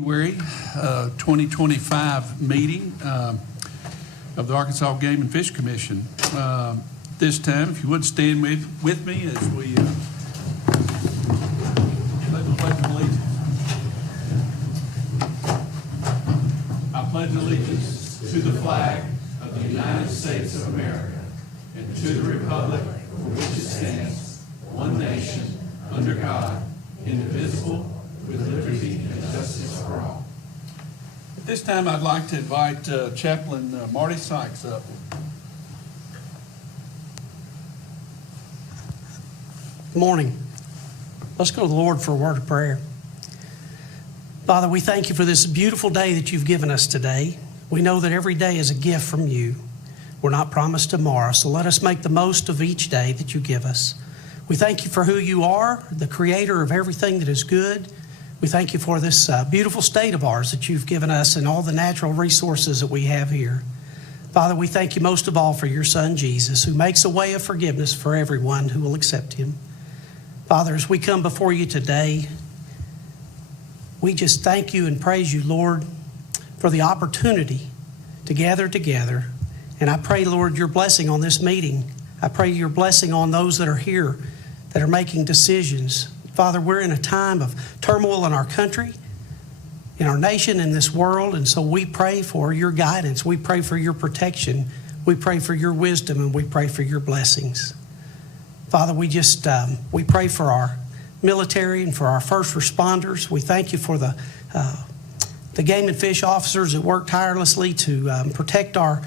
January 2025 meeting of the Arkansas Game and Fish Commission. This time, if you would stand with me as we pledge allegiance. I pledge allegiance to the flag of the United States of America and to the republic for which it stands, one nation, under God, indivisible, with liberty and justice for all. At this time, I'd like to invite Chaplain Marty Sykes up. Good morning. Let's go to the Lord for a word of prayer. Father, we thank you for this beautiful day that you've given us today. We know that every day is a gift from you. We're not promised tomorrow, so let us make the most of each day that you give us. We thank you for who you are, the creator of everything that is good. We thank you for this beautiful state of ours that you've given us and all the natural resources that we have here. Father, we thank you most of all for your Son, Jesus, who makes a way of forgiveness for everyone who will accept him. Father, as we come before you today, we just thank you and praise you, Lord, for the opportunity to gather together. And I pray, Lord, your blessing on this meeting. I pray your blessing on those that are here that are making decisions. Father, we're in a time of turmoil in our country, in our nation, in this world, and so we pray for your guidance. We pray for your protection. We pray for your wisdom, and we pray for your blessings. Father, we pray for our military and for our first responders. We thank you for the game and fish officers that work tirelessly to protect our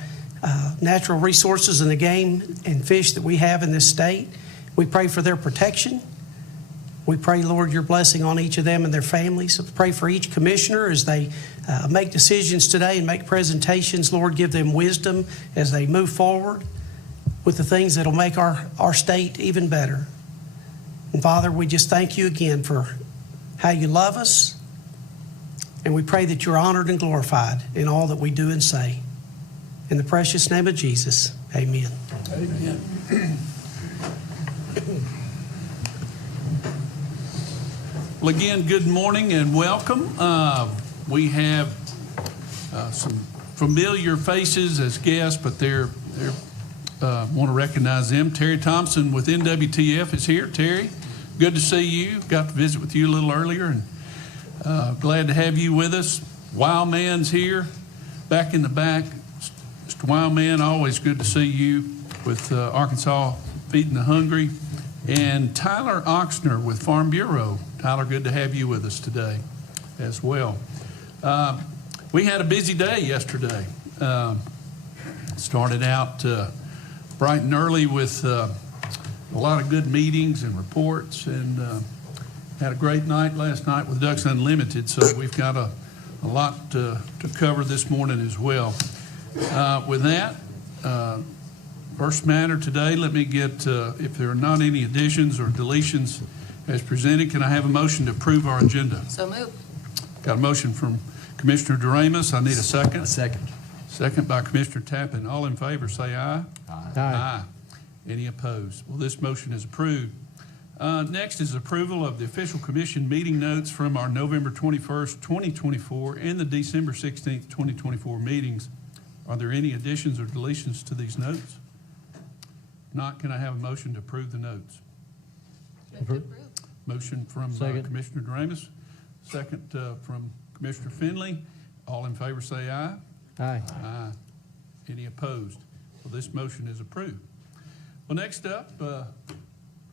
natural resources and the game and fish that we have in this state. We pray for their protection. We pray, Lord, your blessing on each of them and their families. We pray for each commissioner as they make decisions today and make presentations. Lord, give them wisdom as they move forward with the things that will make our state even better. And Father, we just thank you again for how you love us. And we pray that you're honored and glorified in all that we do and say. In the precious name of Jesus, amen. Amen. Well, again, good morning and welcome. We have some familiar faces as guests, but they're want to recognize them. Terry Thompson with NWTF is here. Terry, good to see you. Got to visit with you a little earlier, and glad to have you with us. Wild Man's here, back in the back. Mr. Wild Man, always good to see you with Arkansas Feeding the Hungry. And Tyler Oxner with Farm Bureau. Tyler, good to have you with us today as well. We had a busy day yesterday. Started out bright and early with a lot of good meetings and reports, and had a great night last night with Ducks Unlimited, so we've got a lot to cover this morning as well. With that, first matter today, let me get, if there are not any additions or deletions as presented, can I have a motion to approve our agenda? So moved. Got a motion from Commissioner Doremus. I need a second. A second. Second by Commissioner Tappan. All in favor, say aye. Aye. Aye. Any opposed? Well, this motion is approved. Next is approval of the official commission meeting notes from our November 21st, 2024 and the December 16th, 2024 meetings. Are there any additions or deletions to these notes? Not, can I have a motion to approve the notes? Motion from Commissioner Doremus, second from Commissioner Finley. All in favor say aye. Aye. Aye. Any opposed? Well, this motion is approved. Well, next up,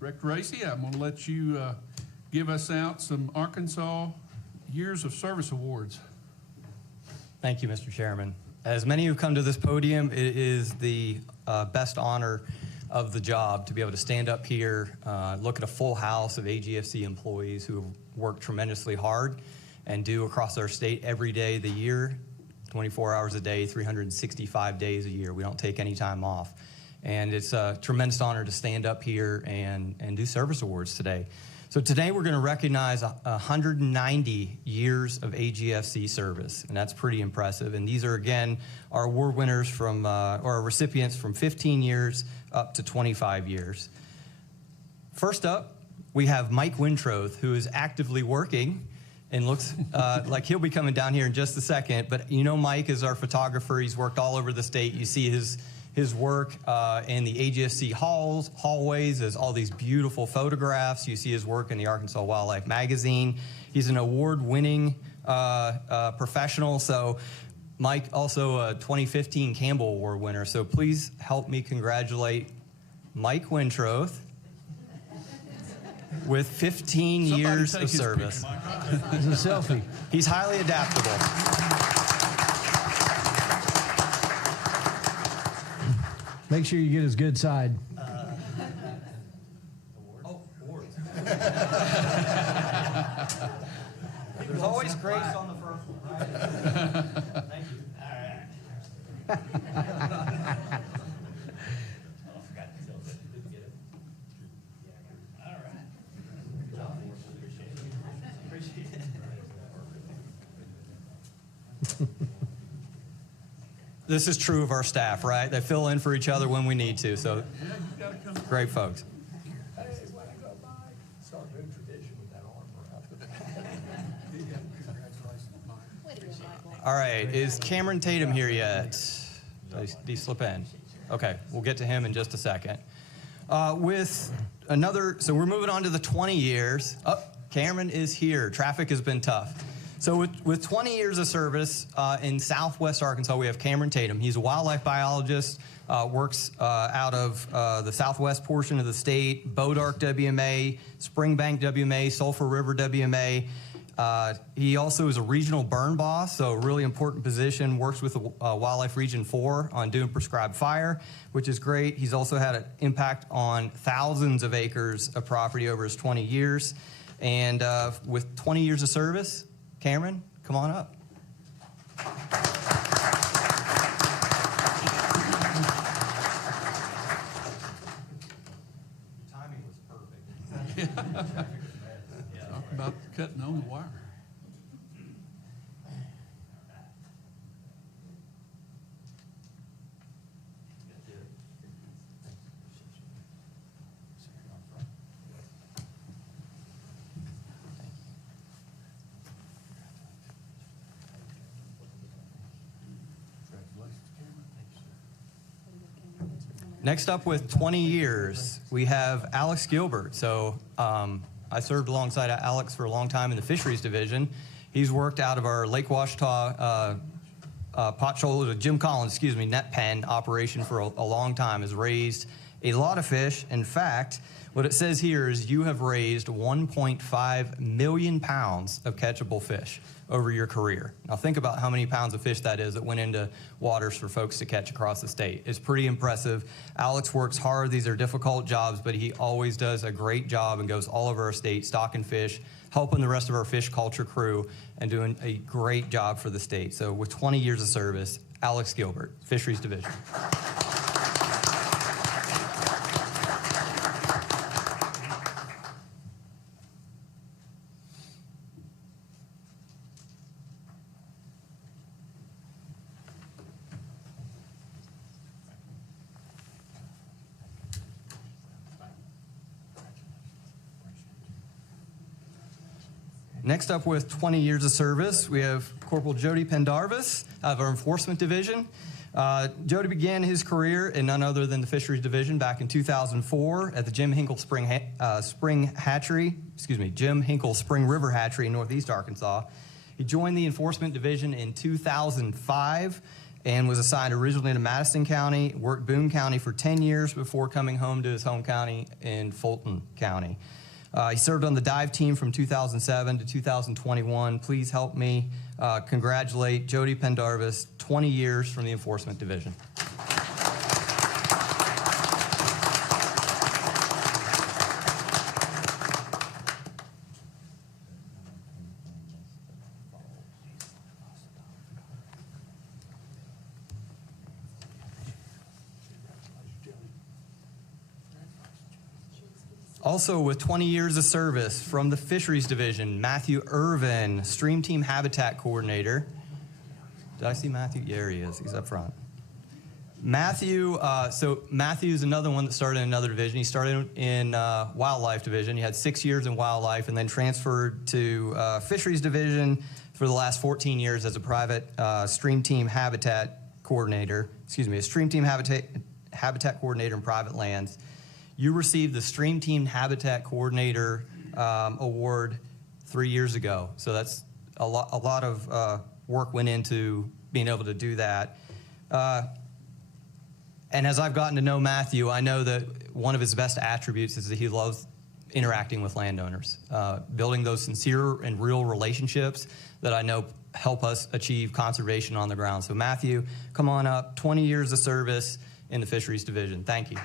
Director Racy, I'm going to let you give us out some Arkansas Years of Service Awards. Thank you, Mr. Chairman. As many who come to this podium, it is the best honor of the job to be able to stand up here, look at a full house of AGFC employees who have worked tremendously hard and do across our state every day of the year, 24 hours a day, 365 days a year. We don't take any time off. And it's a tremendous honor to stand up here and do service awards today. So today we're going to recognize 190 years of AGFC service, and that's pretty impressive. And these are, again, our award winners from, or our recipients from 15 years up to 25 years. First up, we have Mike Wintroth, who is actively working and looks like he'll be coming down here in just a second. But you know Mike is our photographer. He's worked all over the state. You see his work in the AGFC hallways as all these beautiful photographs. You see his work in the Arkansas Wildlife Magazine. He's an award-winning professional. So Mike, also a 2015 Campbell Award winner. So please help me congratulate Mike Wintroth with 15 years take of his service. picture, Mike. It's a selfie. He's highly adaptable. Make sure you get his good side. There's always grace on the first one, right? Thank you. This is true of our staff, right? They fill in for each other when we need to, so great folks. All right, is Cameron Tatum here yet? Did he slip in? Okay, we'll get to him in just a second. So we're moving on to the 20 years. Oh, Cameron is here. Traffic has been tough. So with 20 years of service in Southwest Arkansas, we have Cameron Tatum. He's a wildlife biologist, works out of the southwest portion of the state, Bodark WMA, Springbank WMA, Sulphur River WMA. He also is a regional burn boss, so a really important position, works with the Wildlife Region 4 on doing prescribed fire, which is great. He's also had an impact on thousands of acres of property over his 20 years. And with 20 years of service, Cameron, come on up. Timing was perfect. Talk about cutting on the wire. Next up with 20 years, we have Alex Gilbert. So I served alongside Alex for a long time in the Fisheries Division. He's worked out of our Lake Ouachita Jim Collins, net pen operation for a long time, has raised a lot of fish. In fact, what it says here is you have raised 1.5 million pounds of catchable fish over your career. Now think about how many pounds of fish that is that went into waters for folks to catch across the state. It's pretty impressive. Alex works hard. These are difficult jobs, but he always does a great job and goes all over our state stocking fish, helping the rest of our fish culture crew, and doing a great job for the state. So with 20 years of service, Alex Gilbert, Fisheries Division. Next up with 20 years of service, we have Corporal Jody Pendarvis of our Enforcement Division. Jody began his career in none other than the Fisheries Division back in 2004 at the Jim Hinkle Spring River Hatchery in Northeast Arkansas. He joined the Enforcement Division in 2005 and was assigned originally to Madison County, worked Boone County for 10 years before coming home to his home county in Fulton County. He served on the dive team from 2007 to 2021. Please help me congratulate Jody Pendarvis, 20 years from the Enforcement Division. Also with 20 years of service from the Fisheries Division, Matthew Irvin, Stream Team Habitat Coordinator. Did I see Matthew? There he is. He's up front. Matthew, so Matthew's another one that started in another division. He started in wildlife division. He had 6 years in wildlife and then transferred to fisheries division for the last 14 years as a private stream team habitat coordinator. Excuse me, a stream team habitat coordinator in private lands. You received the Stream Team Habitat Coordinator Award 3 years ago. So that's a lot of work went into being able to do that. And as I've gotten to know Matthew, I know that one of his best attributes is that he loves interacting with landowners, building those sincere and real relationships that I know help us achieve conservation on the ground. So Matthew, come on up, 20 years of service in the Fisheries Division. Thank you.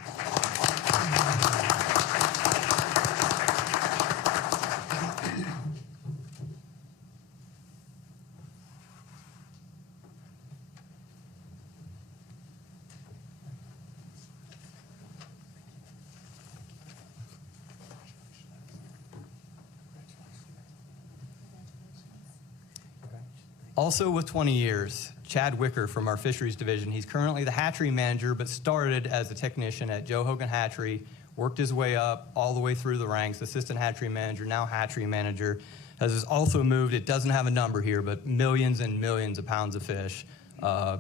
Also with 20 years, Chad Wicker from our Fisheries Division. He's currently the hatchery manager, but started as a technician at Joe Hogan Hatchery, worked his way up all the way through the ranks, assistant hatchery manager, now hatchery manager, has also moved, it doesn't have a number here, but millions and millions of pounds of fish,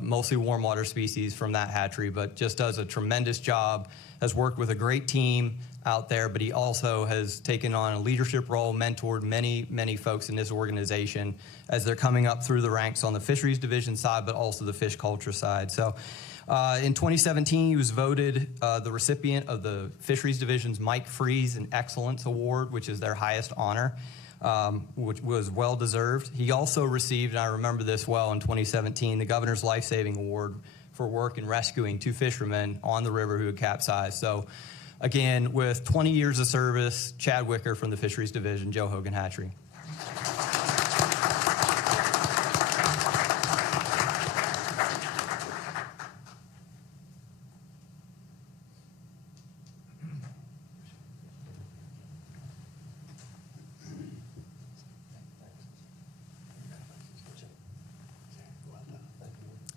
mostly warm water species from that hatchery, but just does a tremendous job, has worked with a great team out there, but he also has taken on a leadership role, mentored many, many folks in this organization as they're coming up through the ranks on the fisheries division side, but also the fish culture side. So in 2017, he was voted the recipient of the fisheries division's Mike Freeze and Excellence Award, which is their highest honor, which was well-deserved. He also received, and I remember this well, in 2017, the Governor's Life Saving Award for work in rescuing 2 fishermen on the river who had capsized. So again, with 20 years of service, Chad Wicker from the Fisheries Division, Joe Hogan Hatchery.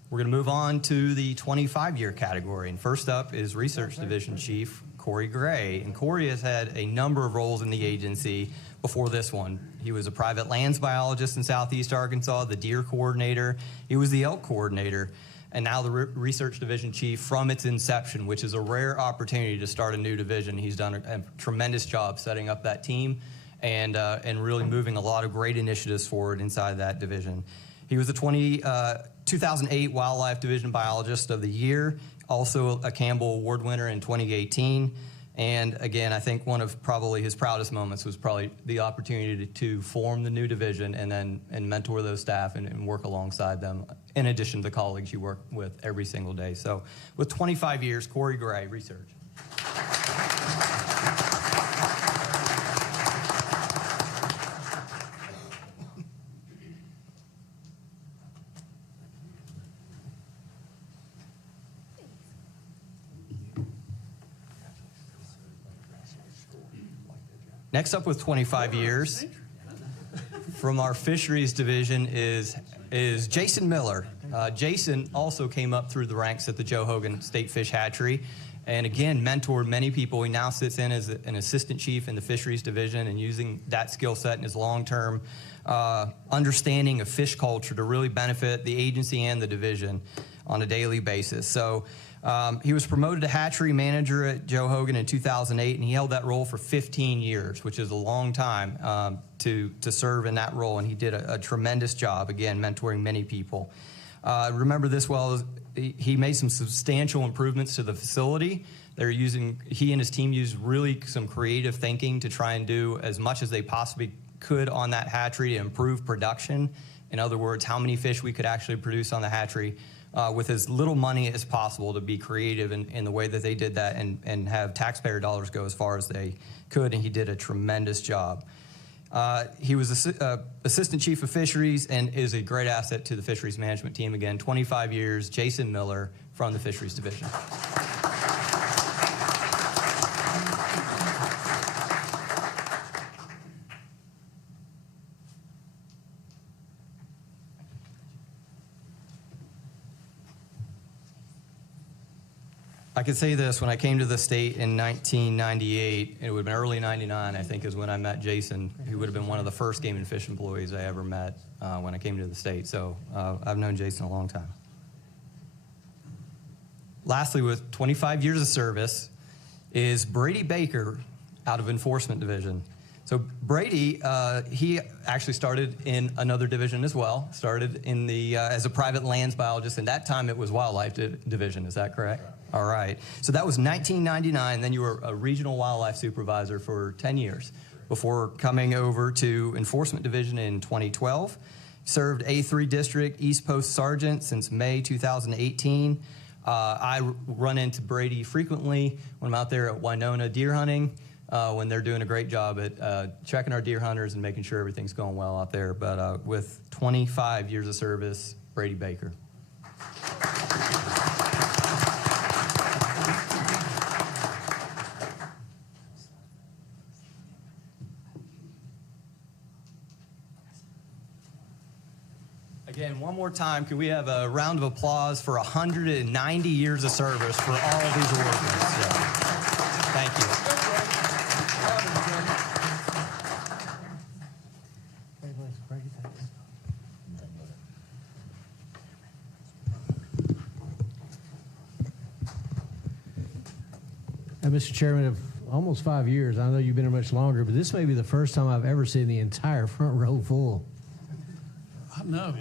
We're going to move on to the 25-year category. And first up is Research Division Chief Corey Gray. And Corey has had a number of roles in the agency before this one. He was a private lands biologist in Southeast Arkansas, the deer coordinator. He was the elk coordinator, and now the Research Division Chief from its inception, which is a rare opportunity to start a new division. He's done a tremendous job setting up that team and really moving a lot of great initiatives forward inside that division. He was the 2008 Wildlife Division Biologist of the Year, also a Campbell Award winner in 2018. And again, I think one of probably his proudest moments was probably the opportunity to form the new division and mentor those staff and work alongside them, in addition to the colleagues you work with every single day. So with 25 years, Corey Gray, Research. Next up with 25 years from our Fisheries Division is Jason Miller. Jason also came up through the ranks at the Joe Hogan State Fish Hatchery and again mentored many people. He now sits in as an assistant chief in the Fisheries Division and using that skill set and his long-term understanding of fish culture to really benefit the agency and the division on a daily basis. So he was promoted to hatchery manager at Joe Hogan in 2008, and he held that role for 15 years, which is a long time to serve in that role, and he did a tremendous job, again, mentoring many people. Remember this well, he made some substantial improvements to the facility. He and his team used really some creative thinking to try and do as much as they possibly could on that hatchery to improve production. In other words, how many fish we could actually produce on the hatchery with as little money as possible, to be creative in the way that they did that and have taxpayer dollars go as far as they could, and he did a tremendous job. He was Assistant Chief of Fisheries and is a great asset to the Fisheries Management team. Again, 25 years, Jason Miller from the Fisheries Division. I could say this, when I came to the state in 1998, it would have been early 99, I think, is when I met Jason, who would have been one of the first Game and Fish employees I ever met when I came to the state. So I've known Jason a long time. Lastly, with 25 years of service, is Brady Baker out of Enforcement Division. So Brady, he actually started in another division as well, started in the as a private lands biologist, and that time it was Wildlife Division, is that correct? All right. So that was 1999. Then you were a regional wildlife supervisor for 10 years before coming over to Enforcement Division in 2012. Served A3 District East Post Sergeant since May 2018. I run into Brady frequently when I'm out there at Winona deer hunting, when they're doing a great job at checking our deer hunters and making sure everything's going well out there. But with 25 years of service, Brady Baker. Again, one more time, can we have a round of applause for 190 years of service for all of these awards? So, thank you. Mr. Chairman, of almost 5 years, I know you've been here much longer, but this may be the first time I've ever seen the entire front row full. I know.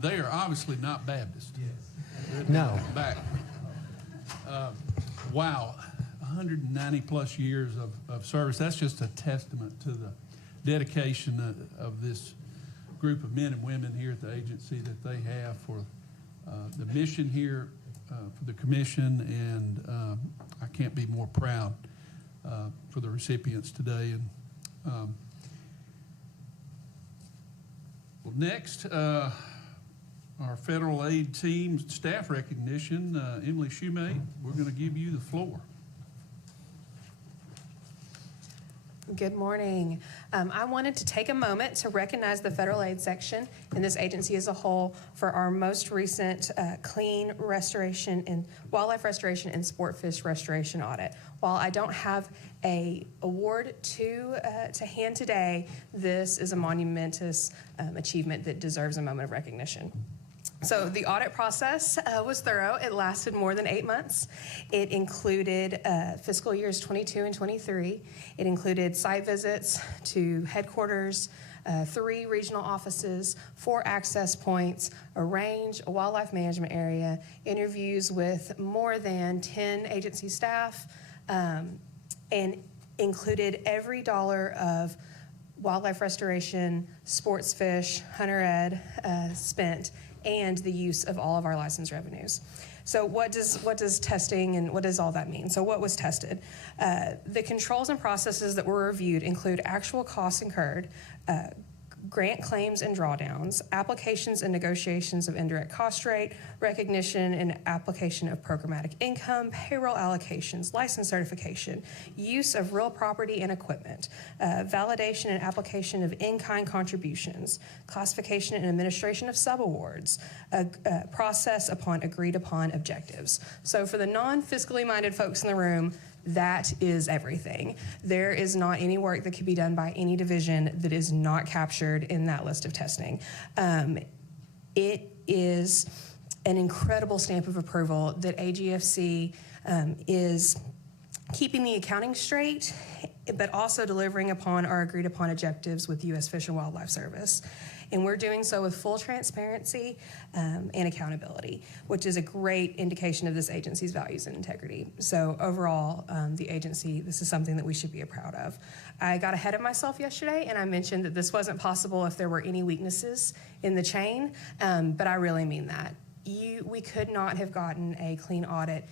They are obviously not Baptist. No. Back. Wow. 190 plus years of service. That's just a testament to the dedication of this group of men and women here at the agency that they have for the mission here, for the commission, and I can't be more proud for the recipients today. And well, next, our federal aid team staff recognition, Emily Shoemate, we're going to give you the floor. Good morning. I wanted to take a moment to recognize the federal aid section and this agency as a whole for our most recent clean restoration and wildlife restoration and sport fish restoration audit. While I don't have a award to hand today, this is a monumentous achievement that deserves a moment of recognition. So the audit process was thorough. It lasted more than 8 months. It included fiscal years 22 and 23. It included site visits to headquarters, 3 regional offices, 4 access points, a range, a wildlife management area, interviews with more than 10 agency staff, and included every dollar of wildlife restoration, sports fish, hunter ed spent, and the use of all of our license revenues. So what does testing and what does all that mean? So what was tested? The controls and processes that were reviewed include actual costs incurred, grant claims and drawdowns, applications and negotiations of indirect cost rate, recognition and application of programmatic income, payroll allocations, license certification, use of real property and equipment, validation and application of in-kind contributions, classification and administration of subawards, process upon agreed upon objectives. So for the non-fiscally minded folks in the room, that is everything. There is not any work that could be done by any division that is not captured in that list of testing. It is an incredible stamp of approval that AGFC is keeping the accounting straight, but also delivering upon our agreed upon objectives with U.S. Fish and Wildlife Service. And we're doing so with full transparency and accountability, which is a great indication of this agency's values and integrity. So overall, the agency, this is something that we should be proud of. I got ahead of myself yesterday, and I mentioned that this wasn't possible if there were any weaknesses in the chain, but I really mean that. We could not have gotten a clean audit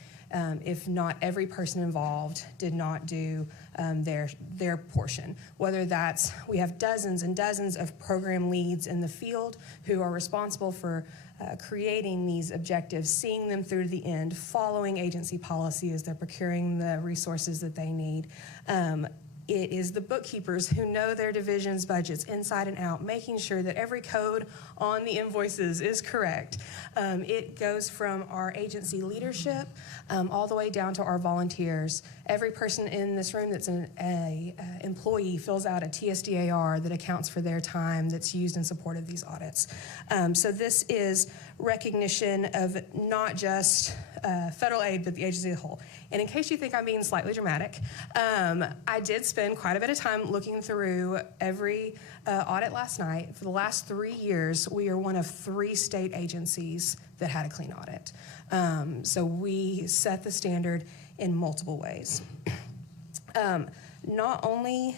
if not every person involved did not do their portion. Whether that's, we have dozens and dozens of program leads in the field who are responsible for creating these objectives, seeing them through to the end, following agency policy as they're procuring the resources that they need. It is the bookkeepers who know their division's budgets inside and out, making sure that every code on the invoices is correct. It goes from our agency leadership all the way down to our volunteers. Every person in this room that's an employee fills out a TSDAR that accounts for their time that's used in support of these audits. So this is recognition of not just federal aid, but the agency as a whole. And in case you think I'm being slightly dramatic, I did spend quite a bit of time looking through every audit last night. For the last 3 years, we are one of 3 state agencies that had a clean audit. So we set the standard in multiple ways. Not only,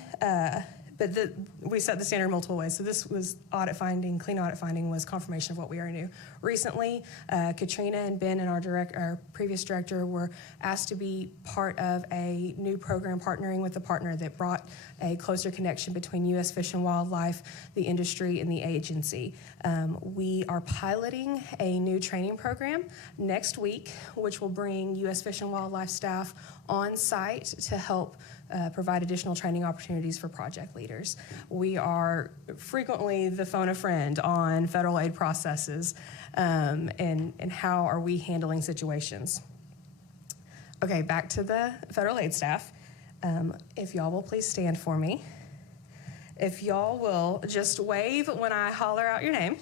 we set the standard in multiple ways. So this was audit finding, clean audit finding was confirmation of what we already knew. Recently, Katrina and Ben and our previous director were asked to be part of a new program partnering with a partner that brought a closer connection between U.S. Fish and Wildlife, the industry, and the agency. We are piloting a new training program next week, which will bring U.S. Fish and Wildlife staff on site to help provide additional training opportunities for project leaders. We are frequently the phone a friend on federal aid processes and how are we handling situations. Okay, back to the federal aid staff. If y'all will please stand for me. If y'all will just wave when I holler out your name.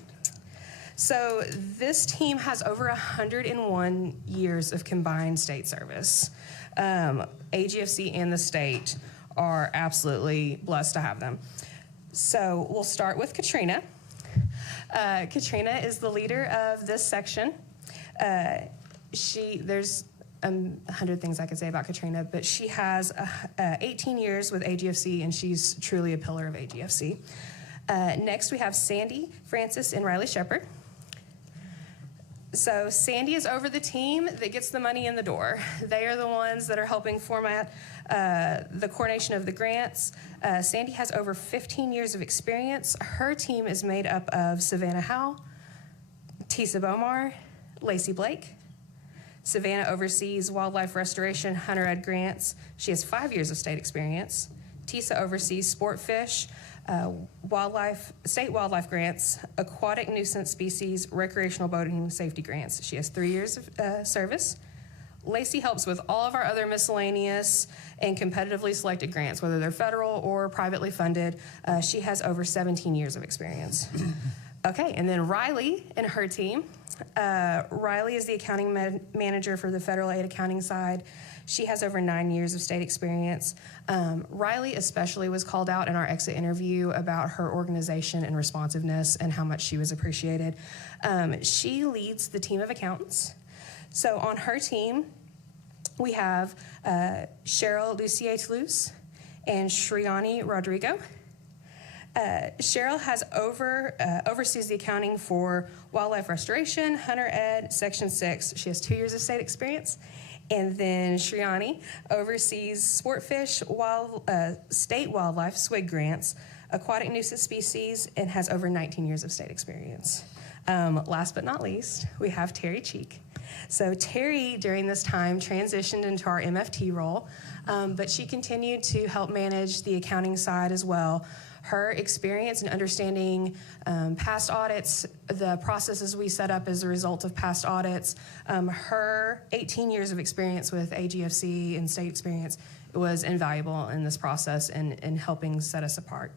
So this team has over 101 years of combined state service. AGFC and the state are absolutely blessed to have them. So we'll start with Katrina. Katrina is the leader of this section. There's 100 things I could say about Katrina, but she has 18 years with AGFC, and she's truly a pillar of AGFC. Next, we have Sandy, Francis, and Riley Shepard. So Sandy is over the team that gets the money in the door. They are the ones that are helping format the coordination of the grants. Sandy has over 15 years of experience. Her team is made up of Savannah Howe, Tisa Bomar, Lacey Blake. Savannah oversees wildlife restoration, hunter ed grants. She has 5 years of state experience. Tisa oversees sport fish, state wildlife grants, aquatic nuisance species, recreational boating safety grants. She has 3 years of service. Lacey helps with all of our other miscellaneous and competitively selected grants, whether they're federal or privately funded. She has over 17 years of experience. Okay, and then Riley and her team. Riley is the accounting manager for the federal aid accounting side. She has over 9 years of state experience. Riley especially was called out in our exit interview about her organization and responsiveness and how much she was appreciated. She leads the team of accountants. So on her team, we have Cheryl Lucier-Toulouse and Shriani Rodrigo. Cheryl has oversees the accounting for wildlife restoration, hunter ed, Section 6. She has 2 years of state experience. And then Shriani oversees sport fish, state wildlife, SWIG grants, aquatic nuisance species, and has over 19 years of state experience. Last but not least, we have Terry Cheek. So Terry, during this time, transitioned into our MFT role, but she continued to help manage the accounting side as well. Her experience in understanding past audits, the processes we set up as a result of past audits, her 18 years of experience with AGFC and state experience was invaluable in this process and in helping set us apart.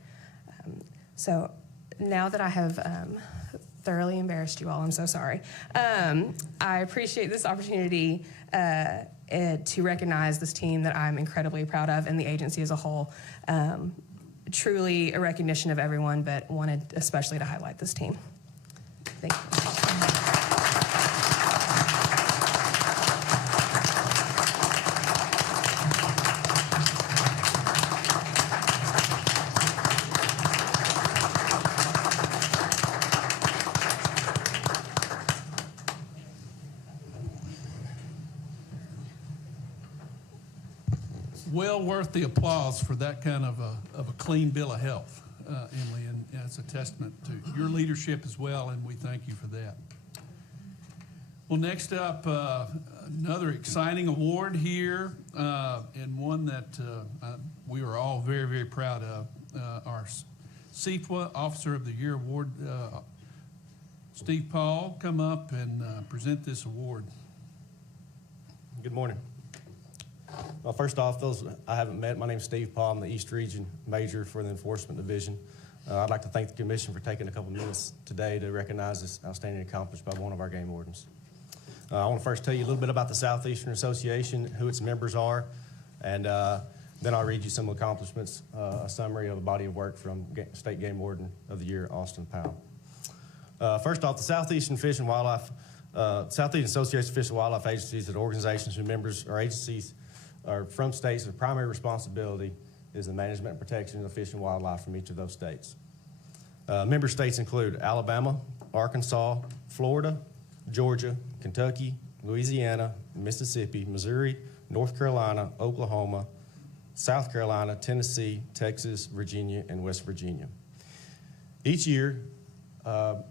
So now that I have thoroughly embarrassed you all, I'm so sorry. I appreciate this opportunity to recognize this team that I'm incredibly proud of and the agency as a whole. Truly a recognition of everyone, but wanted especially to highlight this team. Thank you. Well worth the applause for that kind of a clean bill of health, Emily, and it's a testament to your leadership as well, and we thank you for that. Well, next up, another exciting award here, and one that we are all very, very proud of. Our CFWA Officer of the Year Award. Steve Paul, come up and present this award. Good morning. Well, first off, those I haven't met, my name is Steve Paul. I'm the East Region Major for the Enforcement Division. I'd like to thank the Commission for taking a couple minutes today to recognize this outstanding accomplishment by one of our game wardens. I want to first tell you a little bit about the Southeastern Association, who its members are, and then I'll read you some accomplishments, a summary of a body of work from State Game Warden of the Year, Austin Powell. First off, the Southeastern Fish and Wildlife, Southeastern Association of Fish and Wildlife Agencies and organizations whose members or agencies are from states whose primary responsibility is the management and protection of fish and wildlife from each of those states. Member states include Alabama, Arkansas, Florida, Georgia, Kentucky, Louisiana, Mississippi, Missouri, North Carolina, Oklahoma, South Carolina, Tennessee, Texas, Virginia, and West Virginia. Each year,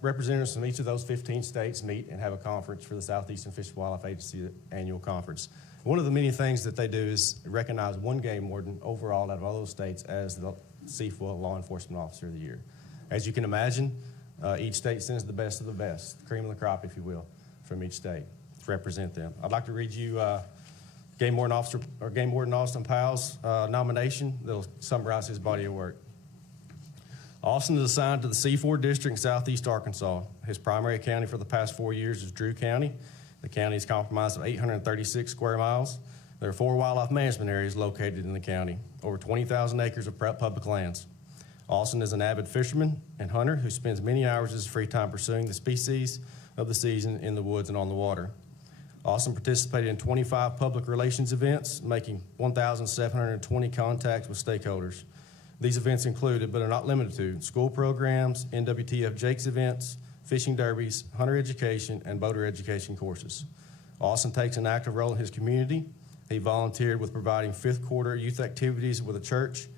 representatives from each of those 15 states meet and have a conference for the Southeastern Fish and Wildlife Agency annual conference. One of the many things that they do is recognize one game warden overall out of all those states as the CFWA Law Enforcement Officer of the Year. As you can imagine, each state sends the best of the best, the cream of the crop, if you will, from each state to represent them. I'd like to read you Game Warden Austin Powell's nomination that'll summarize his body of work. Austin is assigned to the C4 District in Southeast Arkansas. His primary county for the past 4 years is Drew County. The county is comprised of 836 square miles. There are 4 wildlife management areas located in the county, over 20,000 acres of public lands. Austin is an avid fisherman and hunter who spends many hours of his free time pursuing the species of the season in the woods and on the water. Austin participated in 25 public relations events, making 1,720 contacts with stakeholders. These events included, but are not limited to, school programs, NWTF Jakes events, fishing derbies, hunter education, and boater education courses. Austin takes an active role in his community. He volunteered with providing fifth quarter youth activities with a church,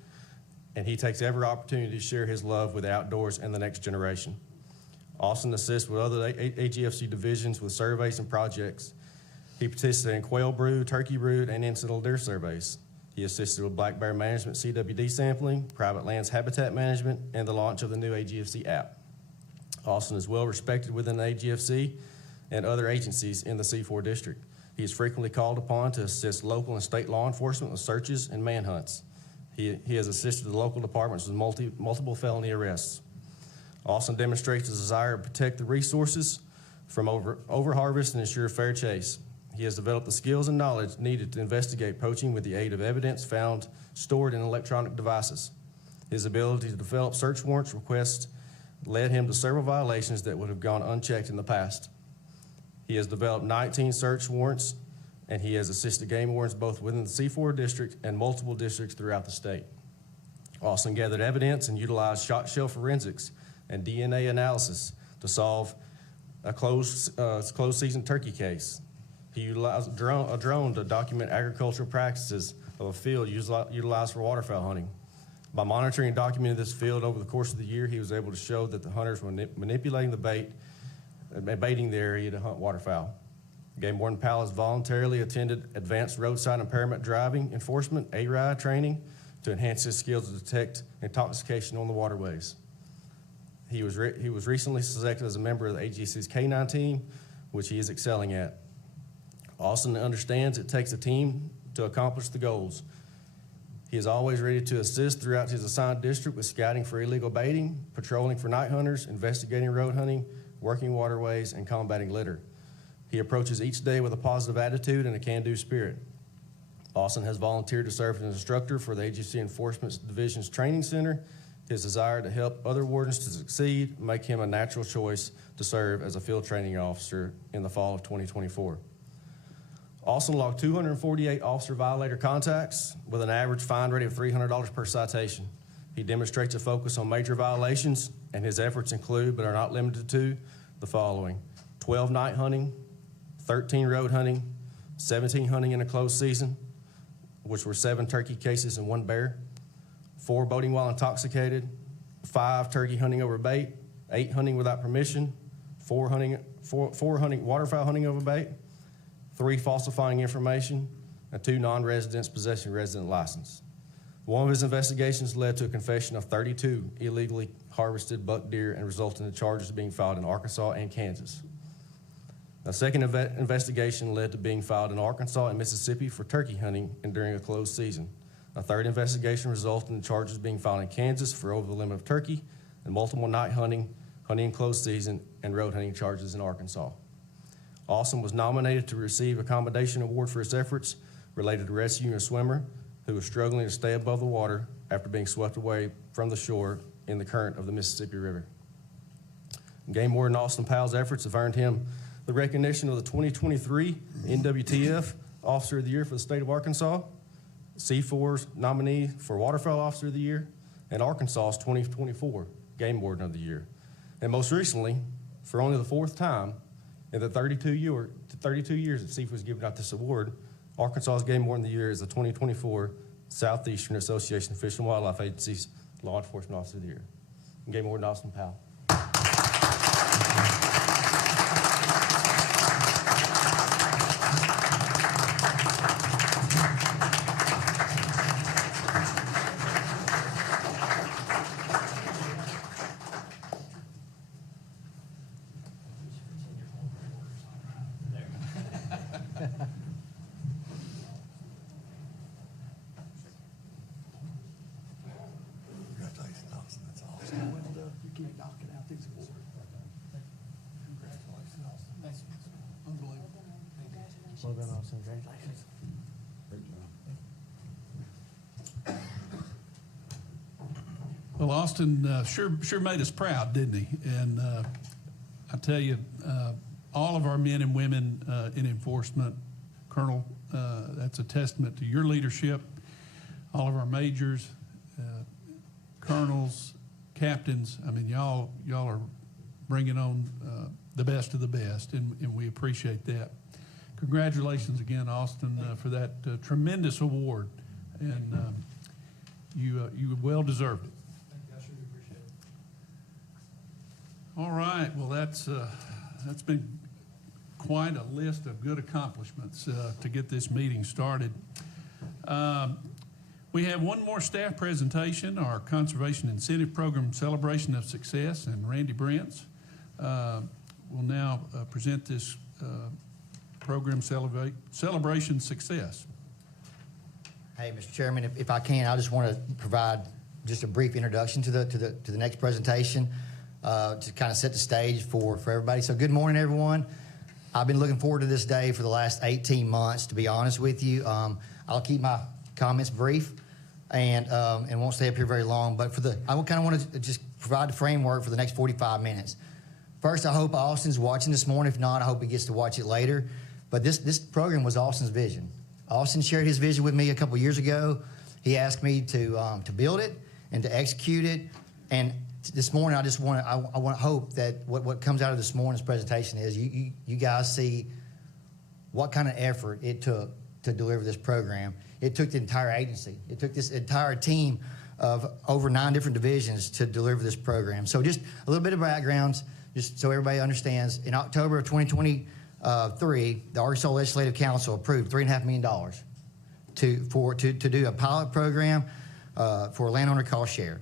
and he takes every opportunity to share his love with the outdoors and the next generation. Austin assists with other AGFC divisions with surveys and projects. He participated in quail brood, turkey brood, and incidental deer surveys. He assisted with black bear management, CWD sampling, private lands habitat management, and the launch of the new AGFC app. Austin is well respected within the AGFC and other agencies in the C4 district. He is frequently called upon to assist local and state law enforcement with searches and manhunts. He has assisted the local departments with multiple felony arrests. Austin demonstrates his desire to protect the resources from over-harvest and ensure fair chase. He has developed the skills and knowledge needed to investigate poaching with the aid of evidence found stored in electronic devices. His ability to develop search warrants requests led him to several violations that would have gone unchecked in the past. He has developed 19 search warrants, and he has assisted game wardens both within the C4 district and multiple districts throughout the state. Austin gathered evidence and utilized shot shell forensics and DNA analysis to solve a closed season turkey case. He utilized a drone to document agricultural practices of a field utilized for waterfowl hunting. By monitoring and documenting this field over the course of the year, he was able to show that the hunters were manipulating the baiting the area to hunt waterfowl. Game Warden Powell has voluntarily attended advanced roadside impairment driving enforcement, ARIDE training, to enhance his skills to detect intoxication on the waterways. He was recently selected as a member of the AGC's K9 team, which he is excelling at. Austin understands it takes a team to accomplish the goals. He is always ready to assist throughout his assigned district with scouting for illegal baiting, patrolling for night hunters, investigating road hunting, working waterways, and combating litter. He approaches each day with a positive attitude and a can-do spirit. Austin has volunteered to serve as an instructor for the AGC Enforcement Division's Training Center. His desire to help other wardens to succeed make him a natural choice to serve as a field training officer in the fall of 2024. Austin logged 248 officer violator contacts with an average fine rate of $300 per citation. He demonstrates a focus on major violations, and his efforts include, but are not limited to, the following: 12 night hunting, 13 road hunting, 17 hunting in a closed season, which were 7 turkey cases and 1 bear, 4 boating while intoxicated, 5 turkey hunting over bait, 8 hunting without permission, 4 waterfowl hunting over bait, 3 falsifying information, and 2 non-residents possessing resident license. One of his investigations led to a confession of 32 illegally harvested buck deer and resulted in charges being filed in Arkansas and Kansas. A second investigation led to being filed in Arkansas and Mississippi for turkey hunting and during a closed season. A third investigation resulted in charges being filed in Kansas for over the limit of turkey and multiple night hunting, hunting in closed season, and road hunting charges in Arkansas. Austin was nominated to receive a commendation award for his efforts related to rescuing a swimmer who was struggling to stay above the water after being swept away from the shore in the current of the Mississippi River. Game Warden Austin Powell's efforts have earned him the recognition of the 2023 NWTF Officer of the Year for the state of Arkansas, C4's nominee for Waterfowl Officer of the Year, and Arkansas's 2024 Game Warden of the Year. And most recently, for only the 4th time in the 32 years that C4 has given out this award, Arkansas's Game Warden of the Year is the 2024 Southeastern Association of Fish and Wildlife Agencies Law Enforcement Officer of the Year. Game Warden Austin Powell. Congratulations, Austin. That's awesome. Well done. You keep knocking out these awards. Congratulations, Austin. That's unbelievable. Well done, Austin. Congratulations. Well, Austin sure made us proud, didn't he? And I tell you, all of our men and women in enforcement, Colonel, that's a testament to your leadership. All of our majors, colonels, captains. I mean, y'all are bringing on the best of the best, and we appreciate that. Congratulations again, Austin, for that tremendous award, and you well deserved it. All right, well, that's been quite a list of good accomplishments to get this meeting started. We have one more staff presentation, our Conservation Incentive Program Celebration of Success, and Randy Brents will now present this program Celebration Success. Hey, Mr. Chairman, if I can, I just want to provide just a brief introduction to the next presentation to kind of set the stage for everybody. So good morning, everyone. I've been looking forward to this day for the last 18 months, to be honest with you. I'll keep my comments brief and won't stay up here very long, but I kind of want to just provide the framework for the next 45 minutes. First, I hope Austin's watching this morning. If not, I hope he gets to watch it later. But this program was Austin's vision. Austin shared his vision with me a couple years ago. He asked me to build it and to execute it. And this morning, I want to hope that what comes out of this morning's presentation is you guys see what kind of effort it took to deliver this program. It took the entire agency. It took this entire team of over 9 different divisions to deliver this program. So just a little bit of background, just so everybody understands. In October of 2023, the Arkansas Legislative Council approved $3.5 million to do a pilot program for landowner cost share.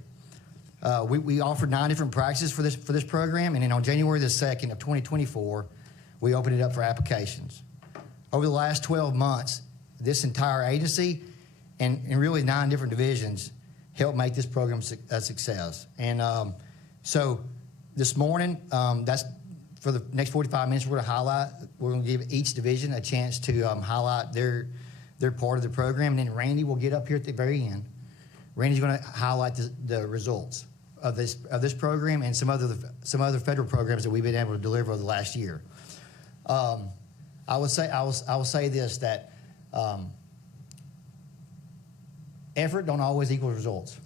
We offered 9 different practices for this program, and then on January the 2nd of 2024, we opened it up for applications. Over the last 12 months, this entire agency and really 9 different divisions helped make this program a success. And so this morning, that's for the next 45 minutes, we're going to give each division a chance to highlight their part of the program, and then Randy will get up here at the very end. Randy's going to highlight the results of this program and some other federal programs that we've been able to deliver over the last year. I will say this, that effort don't always equal results.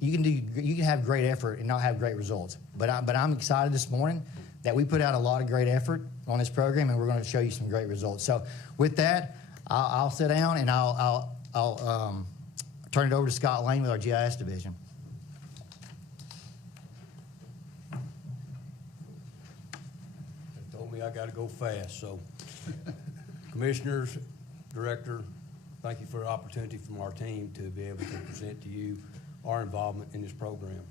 You can have great effort and not have great results. But I'm excited this morning that we put out a lot of great effort on this program, and we're going to show you some great results. So with that, I'll sit down and I'll turn it over to Scott Lane with our GIS division. me I gotta go fast, so. Commissioners, Director, thank you for the opportunity from our team to be able to present to you our involvement in this program.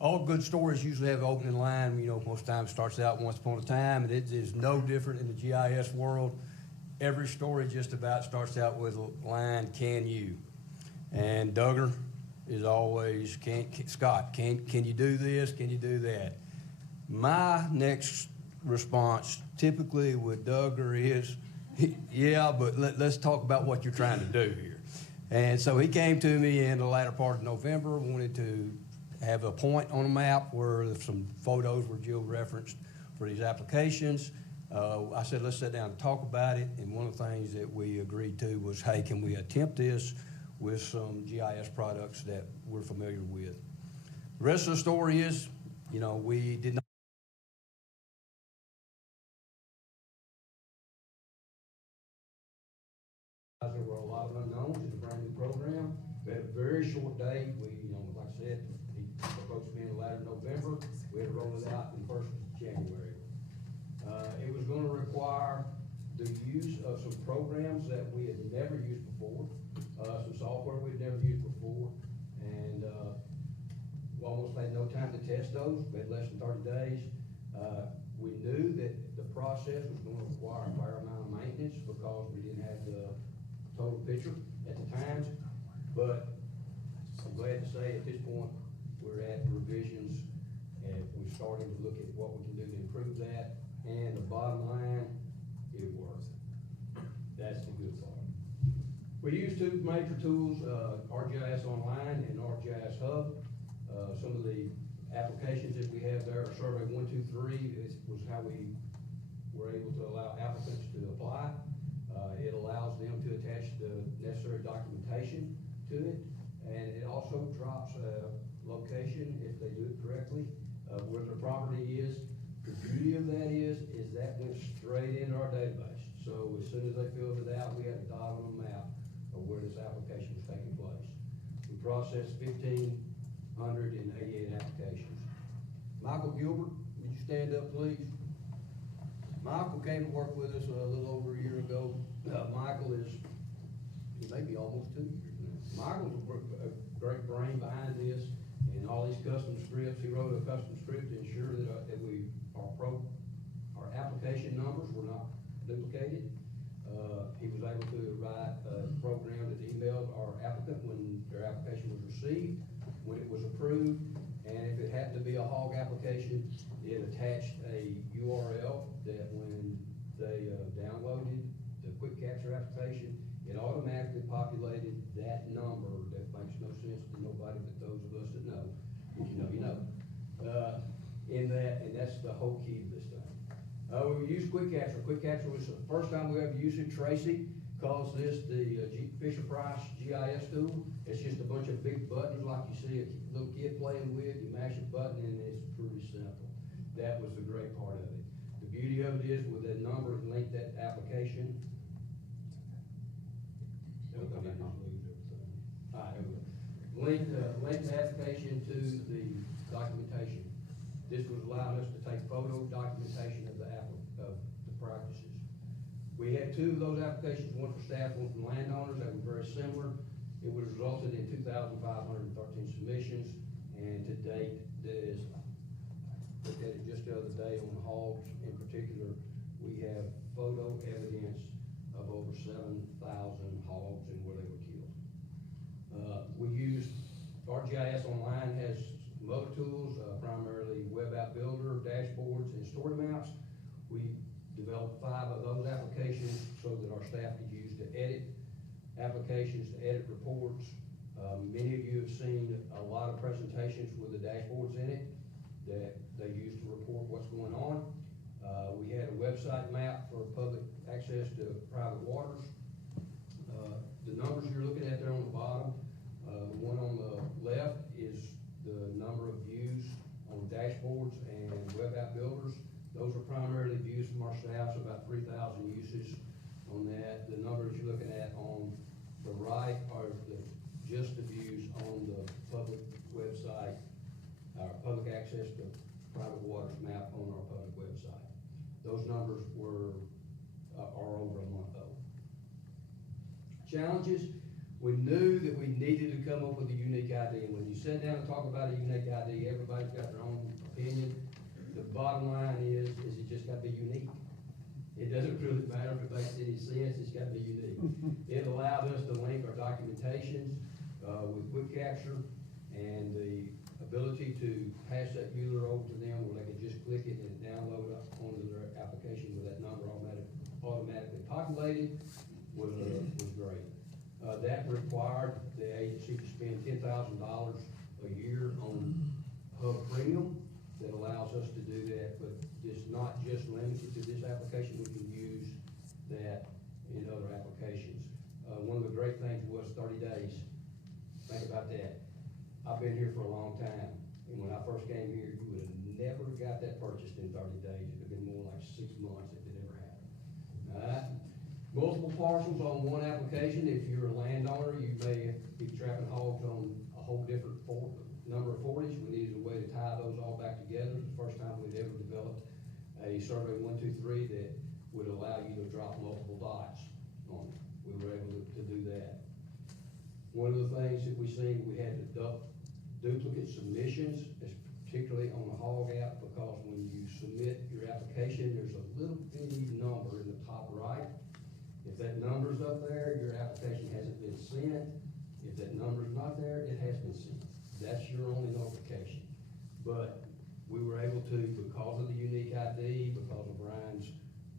All good stories usually have an opening line, you know, most times starts out once upon a time, and it is no different in the GIS world. Every story just about starts out with a line, "Can you?" And Duggar is always, Scott, can you do this? Can you do that? My next response typically with Duggar is, yeah, but let's talk about what you're trying to do here. And so he came to me in the latter part of November, wanted to have a point on a map where some photos were geo-referenced for these applications. I said, let's sit down and talk about it. And one of the things that we agreed to was, hey, can we attempt this with some GIS products that we're familiar with? The rest of the story is, you know, we did not. There were a lot of unknowns. It's a brand new program. We had a very short day. We, you know, like I said, he approached me in the latter November. We had to roll it out in the first of January. It was going to require the use of some programs that we had never used before, some software we'd never used before, and we almost had no time to test those. We had less than 30 days. We knew that the process was going to require a fair amount of maintenance because we didn't have the total picture at the time, but I'm glad to say at this point we're at revisions and we're starting to look at what we can do to improve that. And the bottom line, it works. That's the good part. We use two major tools, ArcGIS Online and ArcGIS Hub. Some of the applications that we have there are Survey 123 was how we were able to allow applicants to apply. It allows them to attach the necessary documentation to it, and it also drops a location, if they do it correctly, where their property is. The beauty of that is that went straight into our database. So as soon as they filled it out, we had a dot on the map of where this application was taking place. We processed 1,588 applications. Michael Gilbert, would you stand up, please? Michael came to work with us a little over a year ago. Michael is, he may be almost 2 years now. Michael's a great brain behind this and all these custom scripts. He wrote a custom script to ensure that, our application numbers were not duplicated. He was able to write a program that emailed our applicant when their application was received, when it was approved, and if it happened to be a hog application, it attached a URL that when they downloaded the quick capture application, it automatically populated that number that makes no sense to nobody but those of us that know. If you know, you know. In that, and that's the whole key to this thing. We use quick capture. Quick capture was the first time we ever used it. Tracy calls this the Fisher-Price GIS tool. It's just a bunch of big buttons like you see a little kid playing with. You mash a button and it's pretty simple. That was the great part of it. The beauty of it is with that number, it linked that application. All right, link the application to the documentation. This was allowing us to take photo documentation of the practices. We had two of those applications, one for staff, one from landowners, that were very similar. It would have resulted in 2,513 submissions, and to date, there's, looked at it just the other day on hogs in particular, we have photo evidence of over 7,000 hogs and where they were killed. We use, ArcGIS Online has some other tools, primarily Web App Builder, dashboards, and story maps. We developed 5 of those applications so that our staff could use to edit applications, to edit reports. Many of you have seen a lot of presentations with the dashboards in it that they use to report what's going on. We had a website map for public access to private waters. The numbers you're looking at there on the bottom, the one on the left is the number of views on dashboards and web app builders. Those are primarily views from our staff, so about 3,000 uses on that. The numbers you're looking at on the right are just the views on the public website, our public access to private waters map on our public website. Those numbers are over a month old. Challenges, we knew that we needed to come up with a unique ID. And when you sit down and talk about a unique ID, everybody's got their own opinion. The bottom line is it just got to be unique. It doesn't really matter if it makes any sense, it's got to be unique. It allowed us to link our documentations with Quick Capture and the ability to pass that Mueller over to them where they could just click it and download it onto their application with that number automatically populated was great. That required the agency to spend $10,000 a year on Hub Premium. That allows us to do that, but it's not just limited to this application. We can use that in other applications. One of the great things was 30 days. Think about that. I've been here for a long time, and when I first came here, you would have never got that purchased in 30 days. It would have been more like 6 months if it ever happened. All right? Multiple parcels on one application. If you're a landowner, you may be trapping hogs on a whole different number of 40s. We needed a way to tie those all back together. The first time we'd ever developed a survey 123 that would allow you to drop multiple dots on it. We were able to do that. One of the things that we seen, we had to duplicate submissions, particularly on the hog app, because when you submit your application, there's a little bitty number in the top right. If that number's up there, your application hasn't been sent. If that number's not there, it has been sent. That's your only notification. But we were able to, because of the unique ID, because of Ryan's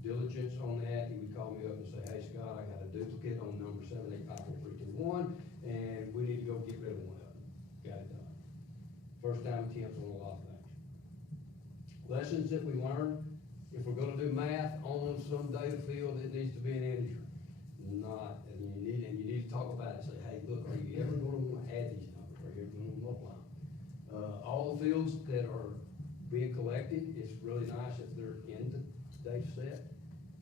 diligence on that, he would call me up and say, hey, Scott, I got a duplicate on number 7854321, and we need to go get rid of one of them. Got it done. First time attempts on a lot of things. Lessons that we learned, if we're gonna do math on some data field, it needs to be an integer. Not, and you need to talk about it and say, hey, look, are you ever gonna wanna add these numbers? Are you ever gonna multiply them? All the fields that are being collected, it's really nice if they're in the data set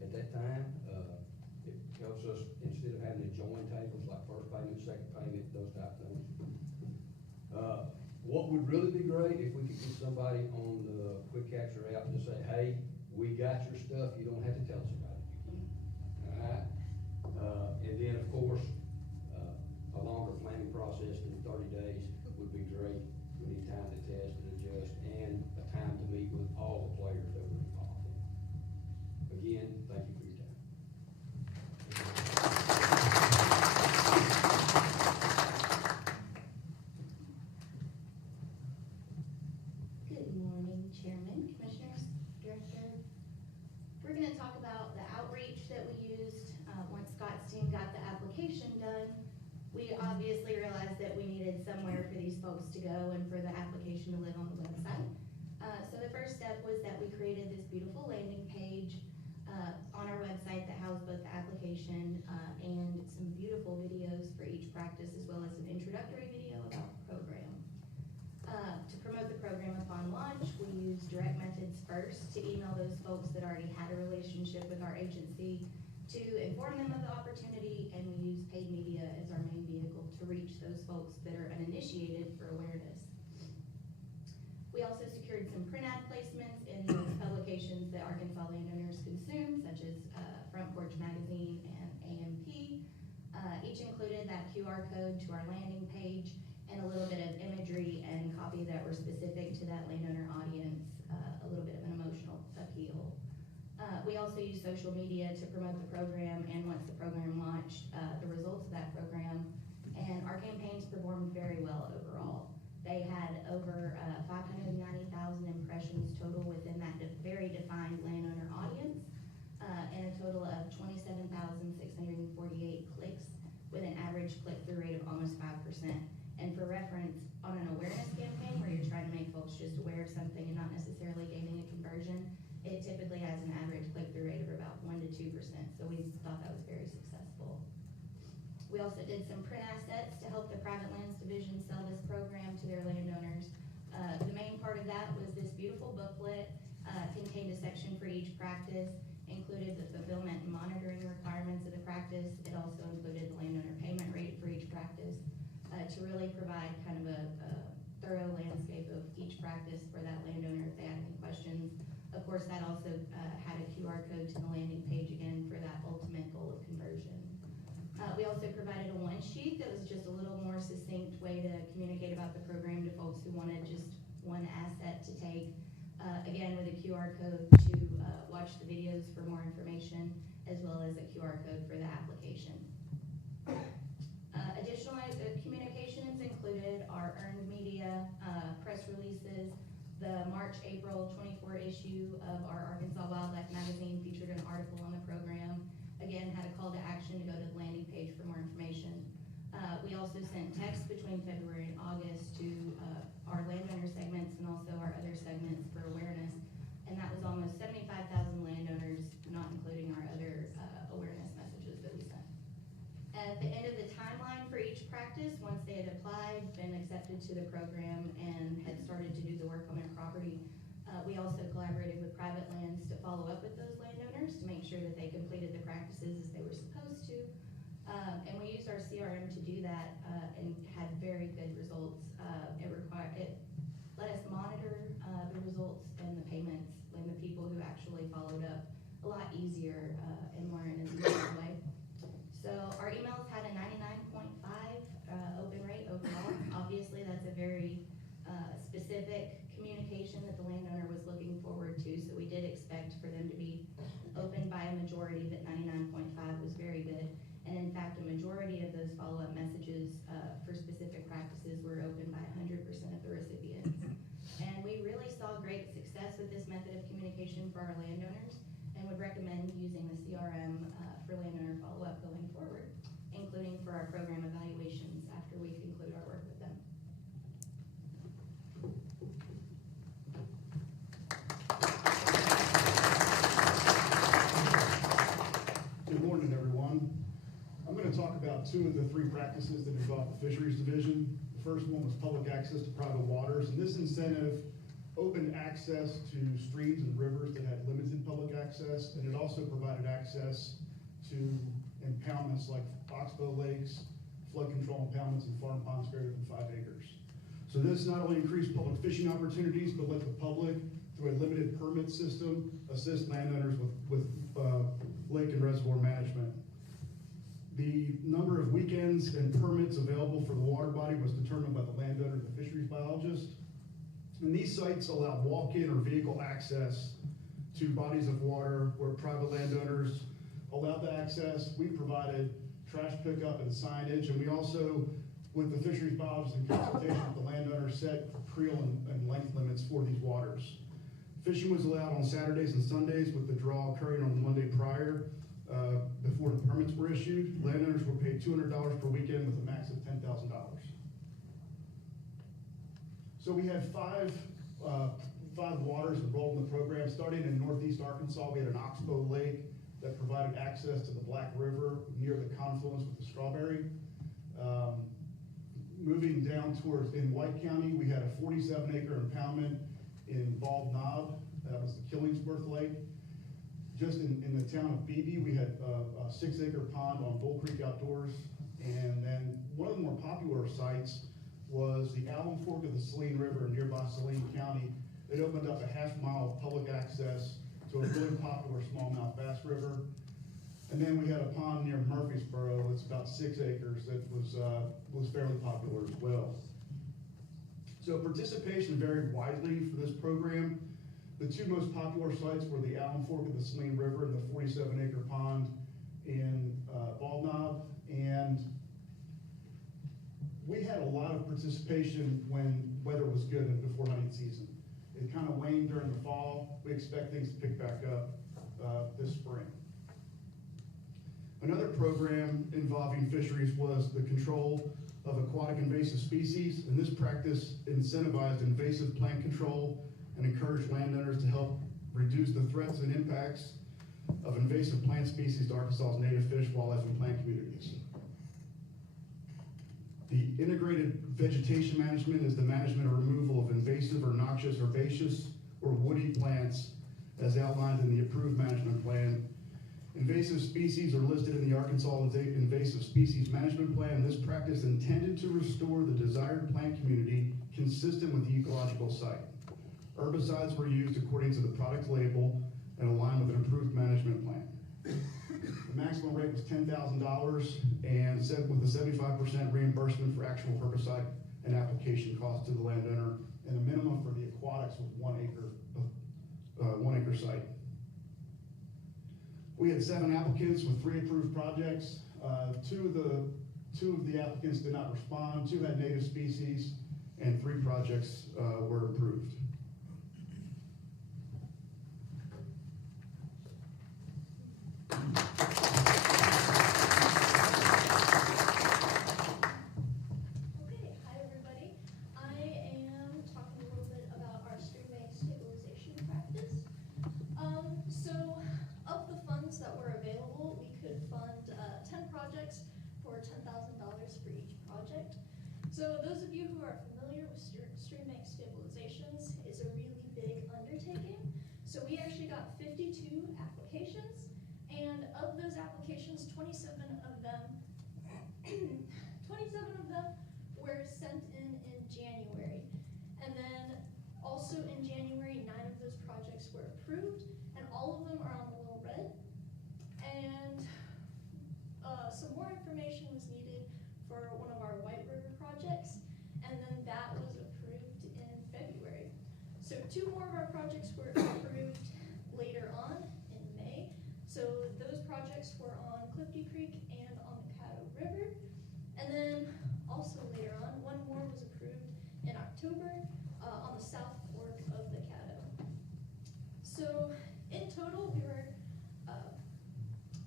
at that time. It helps us, instead of having to join tables like first payment, second payment, those type of things. What would really be great if we could get somebody on the Quick Capture app to say, hey, we got your stuff, you don't have to tell us about it, you can. All right? And then, of course, a longer planning process than 30 days would be great. We need time to test and adjust, and a time to meet with all the players that were involved in it. Again, thank you for your time. Good morning, Chairman, Commissioners, Director. We're going to talk about the outreach that we used once Scott's team got the application done. We obviously realized that we needed somewhere for these folks to go and for the application to live on the website. So the first step was that we created this beautiful landing page on our website that housed both the application and some beautiful videos for each practice, as well as an introductory video about the program. To promote the program upon launch, we used direct methods first to email those folks that already had a relationship with our agency to inform them of the opportunity, and we use paid media as our main vehicle to reach those folks that are uninitiated for awareness. We also secured some print ad placements in those publications that Arkansas landowners consume, such as Front Porch Magazine and AMP. Each included that QR code to our landing page and a little bit of imagery and copy that were specific to that landowner audience, a little bit of an emotional appeal. We also use social media to promote the program, and once the program launched, the results of that program, and our campaigns performed very well overall. They had over 590,000 impressions total within that very defined landowner audience, and a total of 27,648 clicks with an average click-through rate of almost 5%. And for reference, on an awareness campaign where you're trying to make folks just aware of something and not necessarily gaining a conversion, it typically has an average click-through rate of about 1 to 2%, so we thought that was very successful. We also did some print assets to help the private lands division sell this program to their landowners. The main part of that was this beautiful booklet, contained a section for each practice, included the fulfillment and monitoring requirements of the practice. It also included the landowner payment rate for each practice to really provide kind of a thorough landscape of each practice for that landowner if they had any questions. Of course, that also had a QR code to the landing page again for that ultimate goal of conversion. We also provided a one sheet that was just a little more succinct way to communicate about the program to folks who wanted just one asset to take. Again, with a QR code to watch the videos for more information, as well as a QR code for the application. Additional communications included our earned media, press releases. The March-April 24 issue of our Arkansas Wildlife Magazine featured an article on the program. Again, had a call to action to go to the landing page for more information. We also sent text between February and August to our landowner segments and also our other segments for awareness. And that was almost 75,000 landowners, not including our other awareness messages that we sent. At the end of the timeline for each practice, once they had applied, been accepted to the program, and had started to do the work on their property, we also collaborated with private lands to follow up with those landowners to make sure that they completed the practices as they were supposed to. And we used our CRM to do that and had very good results. It let us monitor the results and the payments and the people who actually followed up a lot easier and more in a detailed way. So our emails had a 99.5 open rate overall. Obviously, that's a very specific communication that the landowner was looking forward to, so we did expect for them to be open by a majority, but 99.5 was very good. And in fact, a majority of those follow-up messages for specific practices were opened by 100% of the recipients. And we really saw great success with this method of communication for our landowners, and would recommend using the CRM for landowner follow-up going forward, including for our program evaluations after we conclude our work with them. Good morning, everyone. I'm going to talk about two of the three practices that involve the Fisheries Division. The first one was public access to private waters, and this incentive opened access to streams and rivers that had limited public access, and it also provided access to impoundments like oxbow lakes, flood control impoundments, and farm ponds greater than 5 acres. So this not only increased public fishing opportunities, but let the public, through a limited permit system, assist landowners with lake and reservoir management. The number of weekends and permits available for the water body was determined by the landowner and the fisheries biologist. And these sites allow walk-in or vehicle access to bodies of water where private landowners allowed the access. We provided trash pickup and signage, and we also, with the fisheries biologist in consultation with the landowner, set creel and length limits for these waters. Fishing was allowed on Saturdays and Sundays, with the draw occurring on the Monday prior, before the permits were issued. Landowners were paid $200 per weekend with a max of $10,000. So we had five waters enrolled in the program. Starting in northeast Arkansas, we had an oxbow lake that provided access to the Black River near the confluence with the Strawberry. Moving down towards, in White County, we had a 47-acre impoundment in Bald Knob. That was the Killingsworth Lake. Just in the town of Beebe, we had a 6-acre pond on Bull Creek Outdoors. And then one of the more popular sites was the Alum Fork of the Saline River in nearby Saline County. It opened up a half-mile of public access to a really popular smallmouth bass river. And then we had a pond near Murfreesboro. It's about 6 acres that was fairly popular as well. So participation varied widely for this program. The two most popular sites were the Alum Fork of the Saline River and the 47-acre pond in Bald Knob. And we had a lot of participation when weather was good and before hunting season. It kind of waned during the fall. We expect things to pick back up this spring. Another program involving fisheries was the control of aquatic invasive species, and this practice incentivized invasive plant control and encouraged landowners to help reduce the threats and impacts of invasive plant species to Arkansas's native fish, wildlife, and plant communities. The integrated vegetation management is the management or removal of invasive or noxious herbaceous or woody plants as outlined in the approved management plan. Invasive species are listed in the Arkansas Invasive Species Management Plan. This practice intended to restore the desired plant community consistent with the ecological site. Herbicides were used according to the product label. and align with an improved management plan. The maximum rate was $10,000 and said with a 75% reimbursement for actual herbicide and application costs to the landowner, and a minimum for the aquatics with 1 acre site. We had 7 applicants with 3 approved projects. Two of the applicants did not respond, 2 had native species, and 3 projects were approved. Okay, hi everybody. I am talking a little bit about our stream bank stabilization practice. So of the funds that were available, we could fund 10 projects for $10,000 for each project. So those of you who are familiar with stream bank stabilizations, it's a really big undertaking. So we actually got 52 applications, and of those applications, 27 of them were sent in January. And then also in January, 9 of those projects were approved, and all of them are on the little red. And some more information was needed for one of our White River projects, and then that was approved in February. So 2 more of our projects were approved later on in May. So those projects were on Clifty Creek and on the Caddo River. And then also later on, 1 more was approved in October on the South Fork of the Caddo. So in total,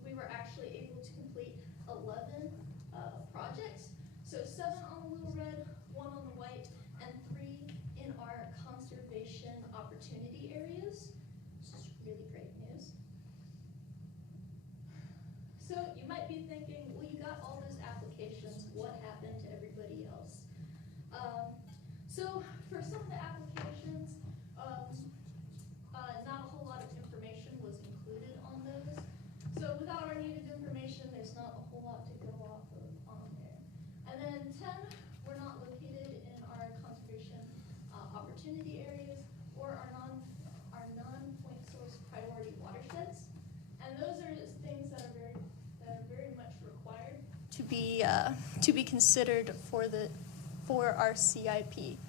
we were actually able to complete 11 projects. So 7 on the Little Red, 1 on the White, and 3 in our conservation opportunity areas. This is really great news. So you might be thinking, well, you got all those applications, what happened to everybody else? So for some of the applications, not a whole lot of information was included on those. So without our needed information, there's not a whole lot to go off of on there. And then 10 were not located in our conservation opportunity areas or our non-point source priority watersheds. And those are just things that are very much required to be considered for our CIP.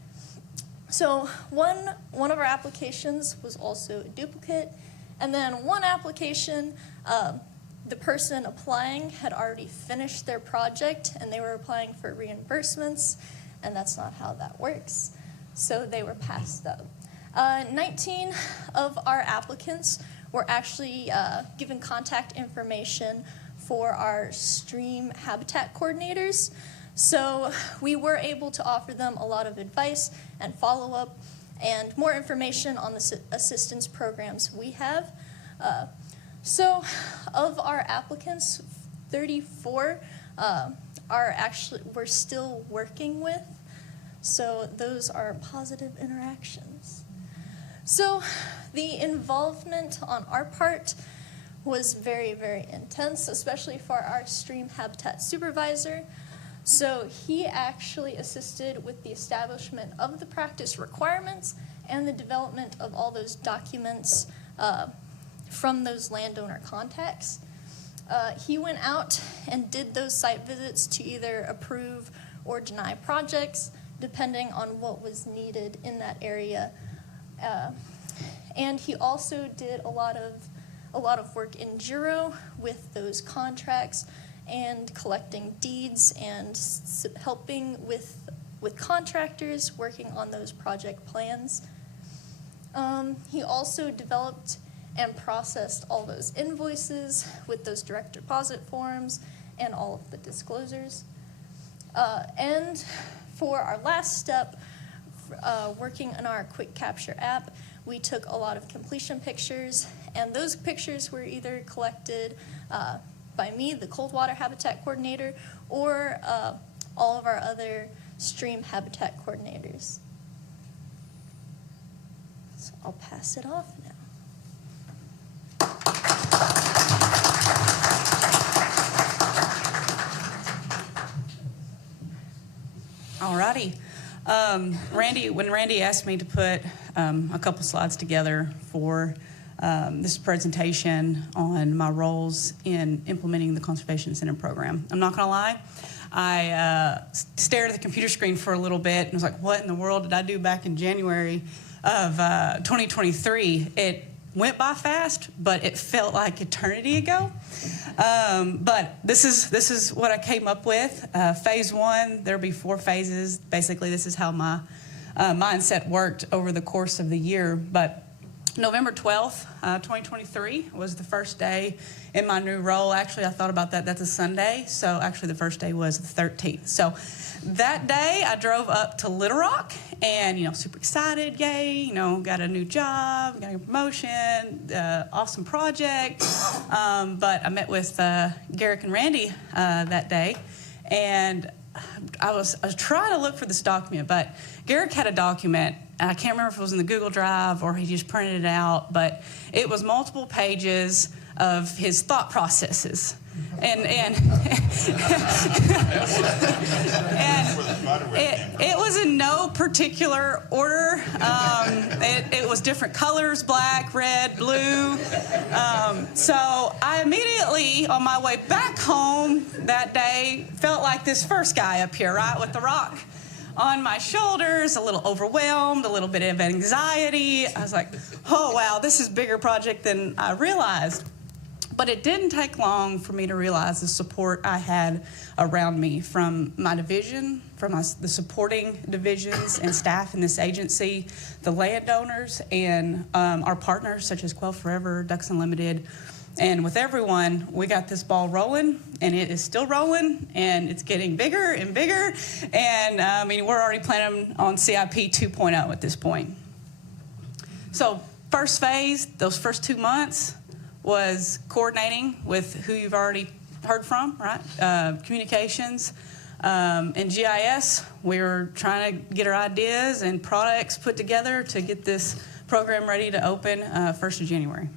So one of our applications was also a duplicate, and then one application, the person applying had already finished their project and they were applying for reimbursements, and that's not how that works. So they were passed up. 19 of our applicants were actually given contact information for our stream habitat coordinators. So we were able to offer them a lot of advice and follow-up and more information on the assistance programs we have. So of our applicants, 34 we're still working with. So those are positive interactions. So the involvement on our part was very, very intense, especially for our stream habitat supervisor. So he actually assisted with the establishment of the practice requirements and the development of all those documents from those landowner contacts. He went out and did those site visits to either approve or deny projects, depending on what was needed in that area. And he also did a lot of work in Juro with those contracts and collecting deeds and helping with contractors working on those project plans. He also developed and processed all those invoices with those direct deposit forms and all of the disclosures. And for our last step, working on our Quick Capture app, we took a lot of completion pictures, and those pictures were either collected by me, the cold water habitat coordinator, or all of our other stream habitat coordinators. So I'll pass it off now. Alrighty. When Randy asked me to put a couple slides together for this is a presentation on my roles in implementing the Conservation Incentive Program. I'm not going to lie, I stared at the computer screen for a little bit and was like, what in the world did I do back in January of 2023? It went by fast, but it felt like eternity ago. But this is what I came up with. Phase 1, there'll be 4 phases. Basically, this is how my mindset worked over the course of the year. But November 12th, 2023 was the first day in my new role. Actually, I thought about that. That's a Sunday. So actually, the first day was the 13th. So that day, I drove up to Little Rock and, super excited. Yay, got a new job, got a promotion, awesome project. But I met with Garrick and Randy that day. And I was trying to look for this document, but Garrick had a document. I can't remember if it was in the Google Drive or he just printed it out, but it was multiple pages of his thought processes. And it was in no particular order. It was different colors, black, red, blue. So I immediately, on my way back home that day, felt like this first guy up here, right, with the rock on my shoulders, a little overwhelmed, a little bit of anxiety. I was like, oh, wow, this is a bigger project than I realized. But it didn't take long for me to realize the support I had around me from my division, from the supporting divisions and staff in this agency, the landowners, and our partners such as Quail Forever, Ducks Unlimited. And with everyone, we got this ball rolling, and it is still rolling, and it's getting bigger and bigger. And we're already planning on CIP 2.0 at this point. So first phase, those first 2 months, was coordinating with who you've already heard from, right? Communications and GIS. We were trying to get our ideas and products put together to get this program ready to open 1st of January.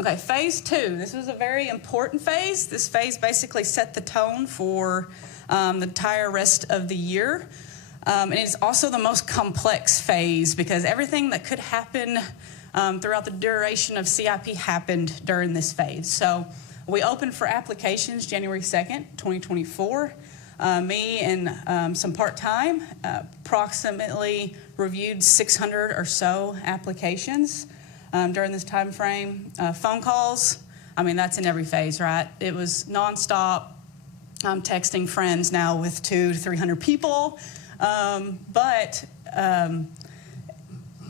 Okay, phase 2. This was a very important phase. This phase basically set the tone for the entire rest of the year. And it's also the most complex phase because everything that could happen throughout the duration of CIP happened during this phase. So we opened for applications January 2nd, 2024. Me and some part-time approximately reviewed 600 or so applications during this time frame. Phone calls, that's in every phase, right? It was nonstop. I'm texting friends now with 200 to 300 people.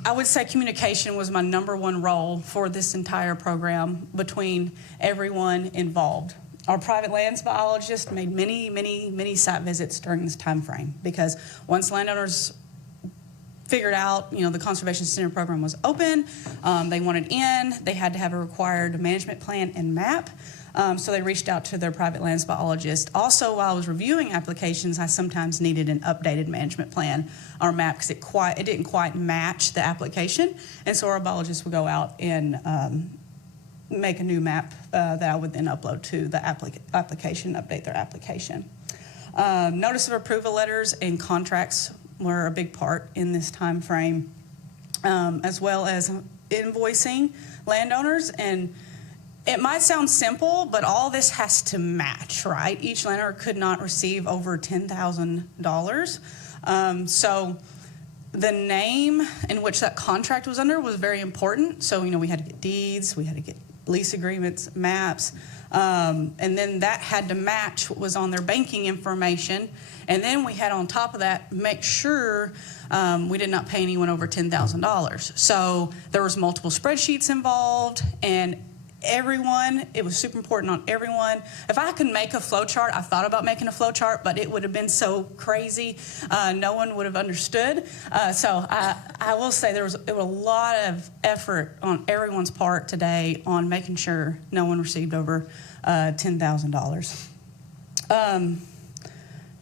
I would say communication was my #1 role for this entire program between everyone involved. Our private lands biologist made many site visits during this time frame because once landowners figured out, the Conservation Center program was open, they wanted in, they had to have a required management plan and map. So they reached out to their private lands biologist. Also, while I was reviewing applications, I sometimes needed an updated management plan or map because it didn't quite match the application. And so our biologist would go out and make a new map that I would then upload to the application, update their application. Notice of approval letters and contracts were a big part in this time frame, as well as invoicing landowners. And it might sound simple, but all this has to match, right? Each landowner could not receive over $10,000. So the name in which that contract was under was very important. So, we had to get deeds, we had to get lease agreements, maps, and then that had to match what was on their banking information. And then we had on top of that, make sure we did not pay anyone over $10,000. So there was multiple spreadsheets involved, and it was super important on everyone. If I could make a flow chart, I thought about making a flow chart, but it would have been so crazy, no one would have understood. So I will say there was a lot of effort on everyone's part today on making sure no one received over $10,000.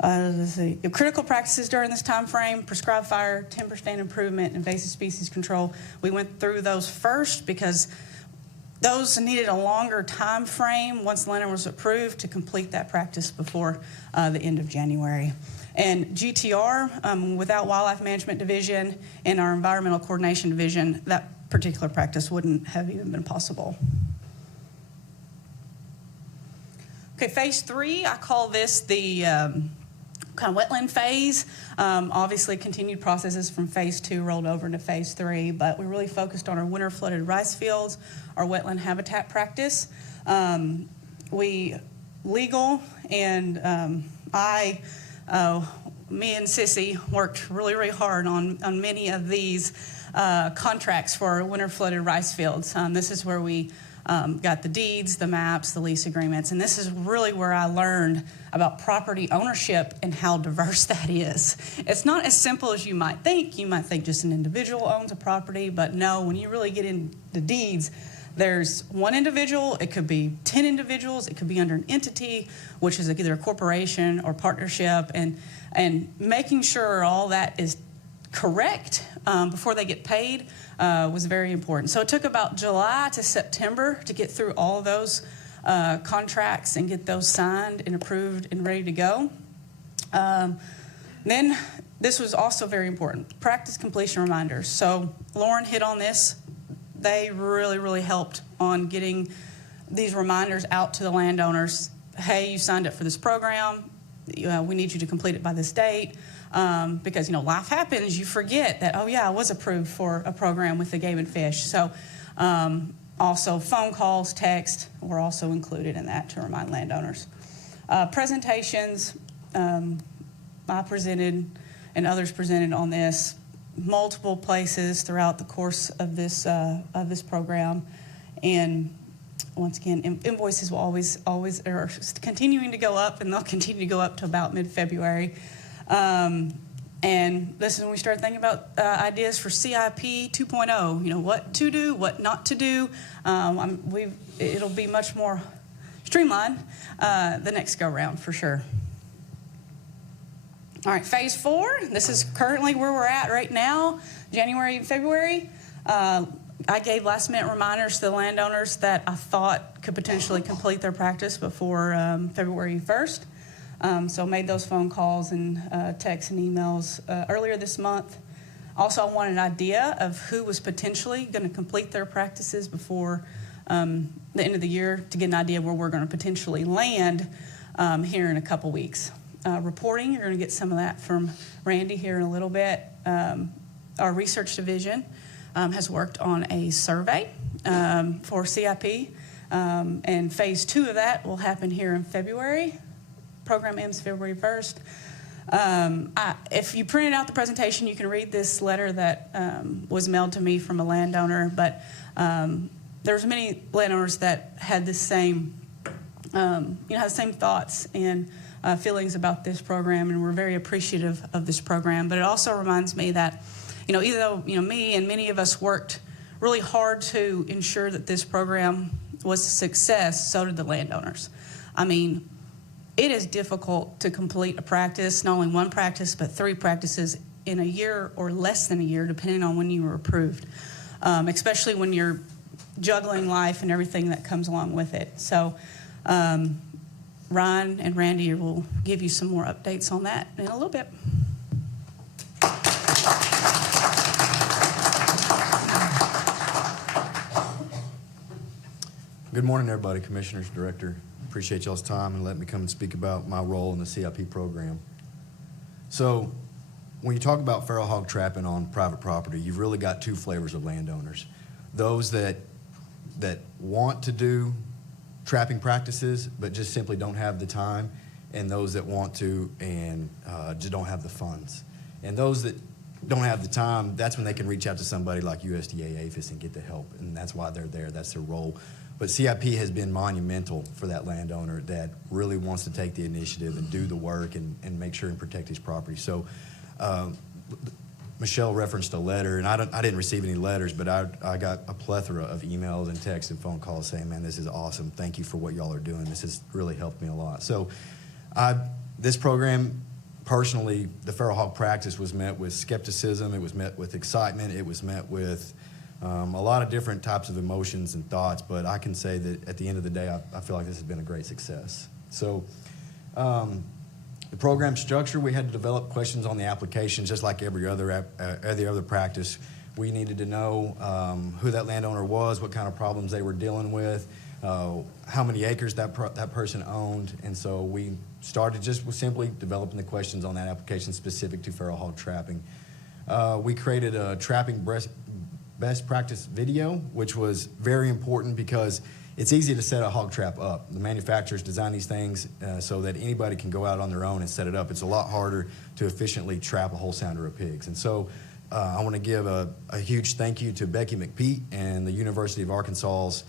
Let's see. Critical practices during this time frame: prescribed fire, timber stand improvement, invasive species control. We went through those first because those needed a longer time frame once the landowner was approved to complete that practice before the end of January. And GTR, without Wildlife Management Division and our Environmental Coordination Division, that particular practice wouldn't have even been possible. Okay, phase 3, I call this the kind of wetland phase. Obviously, continued processes from phase 2 rolled over into phase 3, but we really focused on our winter flooded rice fields, our wetland habitat practice. Legal and me and Sissy worked really, really hard on many of these contracts for our winter flooded rice fields. This is where we got the deeds, the maps, the lease agreements, and this is really where I learned about property ownership and how diverse that is. It's not as simple as you might think. You might think just an individual owns a property, but no, when you really get into deeds, there's one individual, it could be 10 individuals, it could be under an entity, which is either a corporation or partnership, and making sure all that is correct before they get paid was very important. So it took about July to September to get through all of those contracts and get those signed and approved and ready to go. Then this was also very important, practice completion reminders. So Lauren hit on this. They really, really helped on getting these reminders out to the landowners. Hey, you signed up for this program. We need you to complete it by this date. Because, life happens. You forget that, oh, yeah, I was approved for a program with the Game and Fish. So also phone calls, text were also included in that to remind landowners. Presentations, I presented and others presented on this multiple places throughout the course of this program. And once again, invoices will always are continuing to go up, and they'll continue to go up to about mid-February. And this is when we started thinking about ideas for CIP 2.0, what to do, what not to do. It'll be much more streamlined the next go-round for sure. All right, phase 4, this is currently where we're at right now, January and February. I gave last-minute reminders to the landowners that I thought could potentially complete their practice before February 1st. So made those phone calls and texts and emails earlier this month. Also, I wanted an idea of who was potentially going to complete their practices before the end of the year to get an idea where we're going to potentially land here in a couple weeks. Reporting, you're going to get some of that from Randy here in a little bit. Our research division has worked on a survey for CIP, and phase 2 of that will happen here in February. Program ends February 1st. If you printed out the presentation, you can read this letter that was mailed to me from a landowner, but there's many landowners that had the same, had the same thoughts and feelings about this program, and we're very appreciative of this program. But it also reminds me that, even though me and many of us worked really hard to ensure that this program was a success, so did the landowners. I mean, it is difficult to complete a practice, not only one practice, but 3 practices in a year or less than a year, depending on when you were approved, especially when you're juggling life and everything that comes along with it. So Ryan and Randy will give you some more updates on that in a little bit. Good morning, everybody, commissioners, director. Appreciate y'all's time and letting me come and speak about my role in the CIP program. So when you talk about feral hog trapping on private property, you've really got 2 flavors of landowners. Those that want to do trapping practices but just simply don't have the time, and those that want to and just don't have the funds. And those that don't have the time, that's when they can reach out to somebody like USDA APHIS and get the help, and that's why they're there. That's their role. But CIP has been monumental for that landowner that really wants to take the initiative and do the work and make sure and protect his property. So Michelle referenced a letter, and I didn't receive any letters, but I got a plethora of emails and texts and phone calls saying, man, this is awesome. Thank you for what y'all are doing. This has really helped me a lot. So this program, personally, the feral hog practice was met with skepticism. It was met with excitement. It was met with a lot of different types of emotions and thoughts, but I can say that at the end of the day, I feel like this has been a great success. So the program structure, we had to develop questions on the applications just like every other practice. We needed to know who that landowner was, what kind of problems they were dealing with, how many acres that person owned. And so we started just with simply developing the questions on that application specific to feral hog trapping. We created a trapping best practice video, which was very important because it's easy to set a hog trap up. The manufacturers design these things so that anybody can go out on their own and set it up. It's a lot harder to efficiently trap a whole sounder of pigs. And so I want to give a huge thank you to Becky McPeak and the University of Arkansas's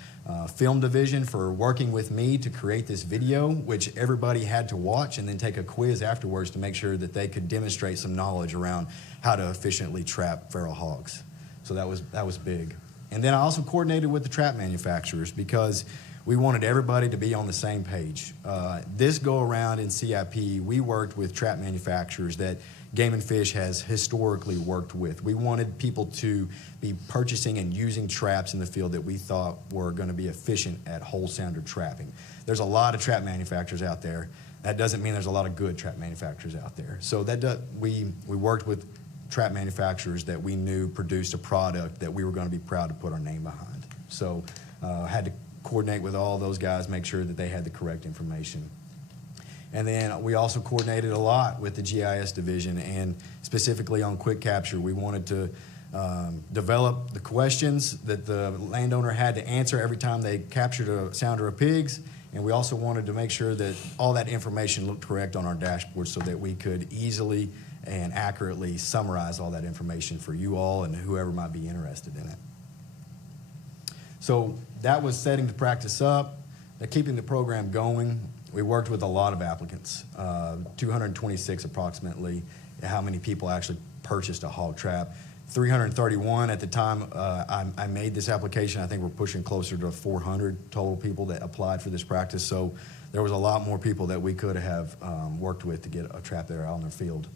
film division for working with me to create this video, which everybody had to watch and then take a quiz afterwards to make sure that they could demonstrate some knowledge around how to efficiently trap feral hogs. So that was big. And then I also coordinated with the trap manufacturers because we wanted everybody to be on the same page. This go around in CIP, we worked with trap manufacturers that Game and Fish has historically worked with. We wanted people to be purchasing and using traps in the field that we thought were going to be efficient at whole sounder trapping. There's a lot of trap manufacturers out there. That doesn't mean there's a lot of good trap manufacturers out there. So we worked with trap manufacturers that we knew produced a product that we were going to be proud to put our name behind. So had to coordinate with all those guys, make sure that they had the correct information. And then we also coordinated a lot with the GIS division, and specifically on Quick Capture. We wanted to develop the questions that the landowner had to answer every time they captured a sounder of pigs, and we also wanted to make sure that all that information looked correct on our dashboard so that we could easily and accurately summarize all that information for you all and whoever might be interested in it. So that was setting the practice up, keeping the program going. We worked with a lot of applicants, 226 approximately, how many people actually purchased a hog trap. 331 at the time I made this application. I think we're pushing closer to 400 total people that applied for this practice. So there was a lot more people that we could have worked with to get a trap there out in their field.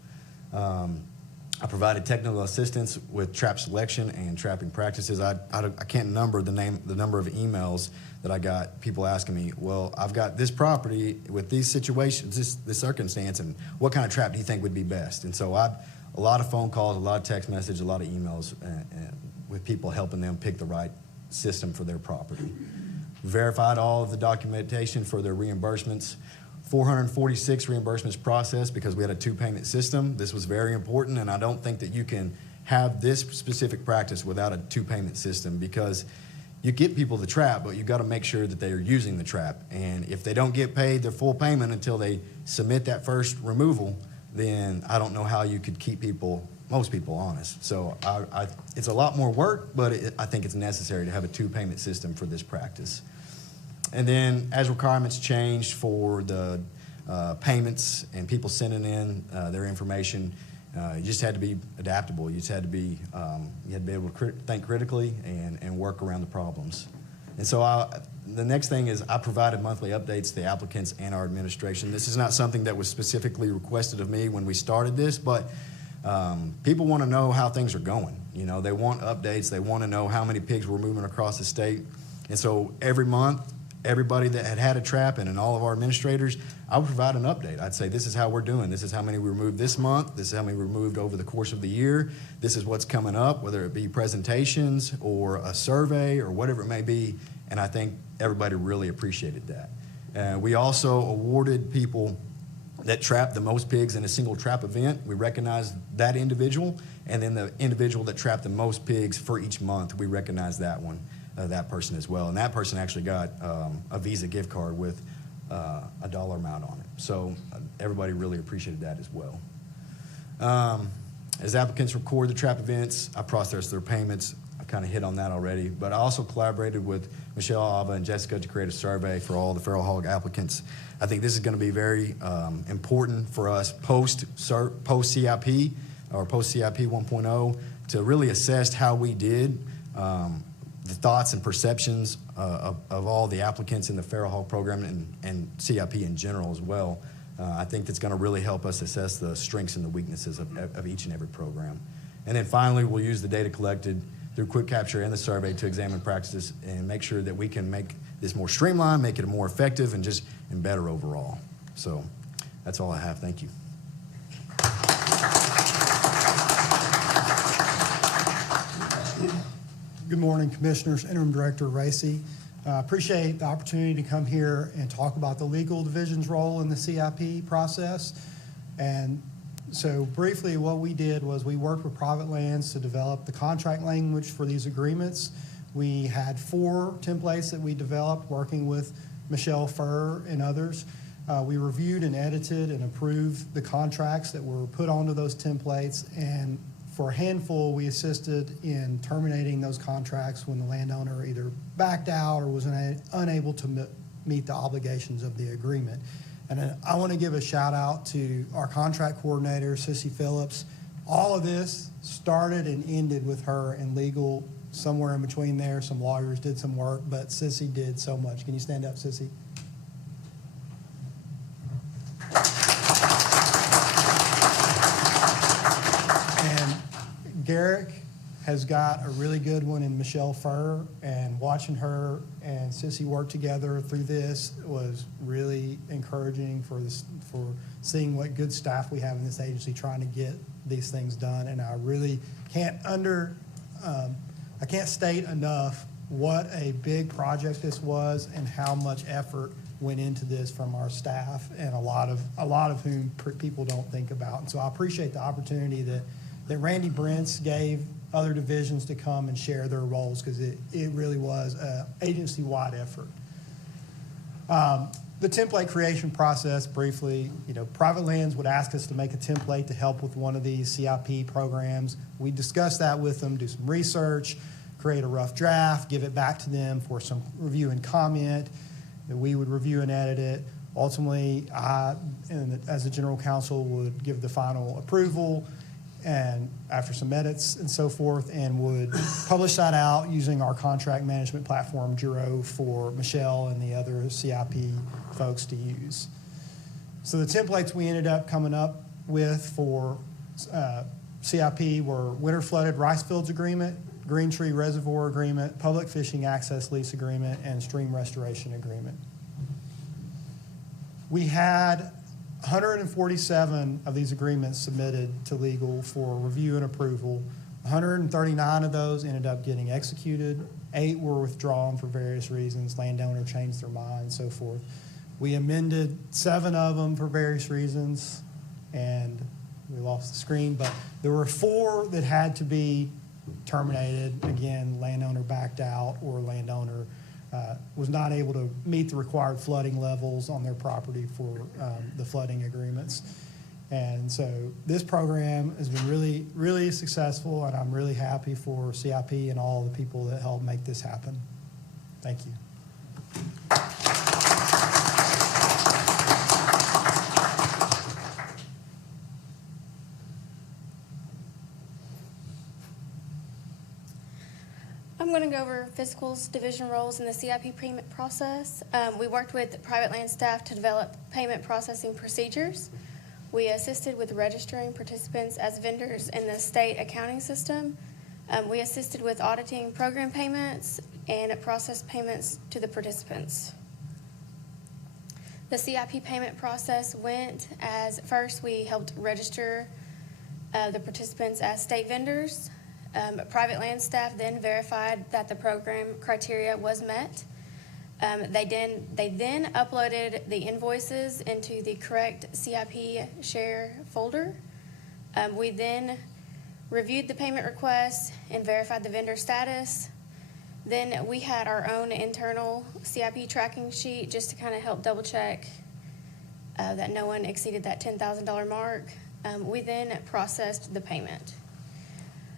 I provided technical assistance with trap selection and trapping practices. I can't number the number of emails that I got people asking me, well, I've got this property with these situations, this circumstance, and what kind of trap do you think would be best? And so a lot of phone calls, a lot of text messages, a lot of emails with people helping them pick the right system for their property. Verified all of the documentation for their reimbursements. 446 reimbursements processed because we had a two-payment system. This was very important, and I don't think that you can have this specific practice without a two-payment system because you get people the trap, but you got to make sure that they are using the trap. And if they don't get paid their full payment until they submit that first removal, then I don't know how you could keep most people honest. So it's a lot more work, but I think it's necessary to have a two-payment system for this practice. And then as requirements changed for the payments and people sending in their information, you just had to be adaptable. You just had to be, you had to be able to think critically and work around the problems. And so the next thing is I provided monthly updates to the applicants and our administration. This is not something that was specifically requested of me when we started this, but people want to know how things are going. You know, they want updates. They want to know how many pigs we're moving across the state. And so every month, everybody that had a trap and all of our administrators, I would provide an update. I'd say, this is how we're doing. This is how many we removed this month. This is how many we removed over the course of the year. This is what's coming up, whether it be presentations or a survey or whatever it may be. And I think everybody really appreciated that. We also awarded people that trapped the most pigs in a single trap event. We recognized that individual, and then the individual that trapped the most pigs for each month, we recognized that one. That person as well. And that person actually got a Visa gift card with a dollar amount on it. So everybody really appreciated that as well. As applicants record the trap events, I process their payments. I kind of hit on that already. But I also collaborated with Michelle, Ava, and Jessica to create a survey for all the feral hog applicants. I think this is going to be very important for us post-CIP or post-CIP 1.0 to really assess how we did. The thoughts and perceptions of all the applicants in the feral hog program and CIP in general as well. I think that's going to really help us assess the strengths and the weaknesses of each and every program. And then finally, we'll use the data collected through Quick Capture and the survey to examine practices and make sure that we can make this more streamlined, make it more effective, and better overall. So that's all I have. Thank you. Good morning, Commissioners. Interim Director Racy. Appreciate the opportunity to come here and talk about the legal division's role in the CIP process. And so briefly, what we did was we worked with Private Lands to develop the contract language for these agreements. We had 4 templates that we developed working with Michelle Furr and others. We reviewed and edited and approved the contracts that were put onto those templates, and for a handful, we assisted in terminating those contracts when the landowner either backed out or was unable to meet the obligations of the agreement. And I want to give a shout out to our contract coordinator, Sissy Phillips. All of this started and ended with her in legal, somewhere in between there. Some lawyers did some work, but Sissy did so much. Can you stand up, Sissy? Garrick has got a really good one in Michelle Furr, and watching her and Sissy work together through this was really encouraging for seeing what good staff we have in this agency trying to get these things done. And I really can't I can't state enough what a big project this was and how much effort went into this from our staff, and a lot of whom people don't think about. And so I appreciate the opportunity that Randy Brentz gave other divisions to come and share their roles, because it really was an agency-wide effort. The template creation process, briefly, Private Lands would ask us to make a template to help with one of these CIP programs. We discuss that with them, do some research, create a rough draft, give it back to them for some review and comment. That we would review and edit it. Ultimately, I, as the general counsel, would give the final approval, and after some edits and so forth, and would publish that out using our contract management platform, Juro, for Michelle and the other CIP folks to use. So the templates we ended up coming up with for CIP were Winter Flooded Rice Fields Agreement, Green Tree Reservoir Agreement, Public Fishing Access Lease Agreement, and Stream Restoration Agreement. We had 147 of these agreements submitted to legal for review and approval. 139 of those ended up getting executed. 8 were withdrawn for various reasons. Landowner changed their mind, so forth. We amended 7 of them for various reasons, and we lost the screen, but there were 4 that had to be terminated. Again, landowner backed out, or landowner was not able to meet the required flooding levels on their property for the flooding agreements. And so this program has been really, really successful, and I'm really happy for CIP and all the people that helped make this happen. Thank you. I'm going to go over Fiscal's division roles in the CIP payment process. We worked with private land staff to develop payment processing procedures. We assisted with registering participants as vendors in the state accounting system. We assisted with auditing program payments and processed payments to the participants. The CIP payment process went as first we helped register the participants as state vendors. Private land staff then verified that the program criteria was met. They then uploaded the invoices into the correct CIP share folder. We then reviewed the payment requests and verified the vendor status. Then we had our own internal CIP tracking sheet just to kind of help double check that no one exceeded that $10,000 mark. We then processed the payment.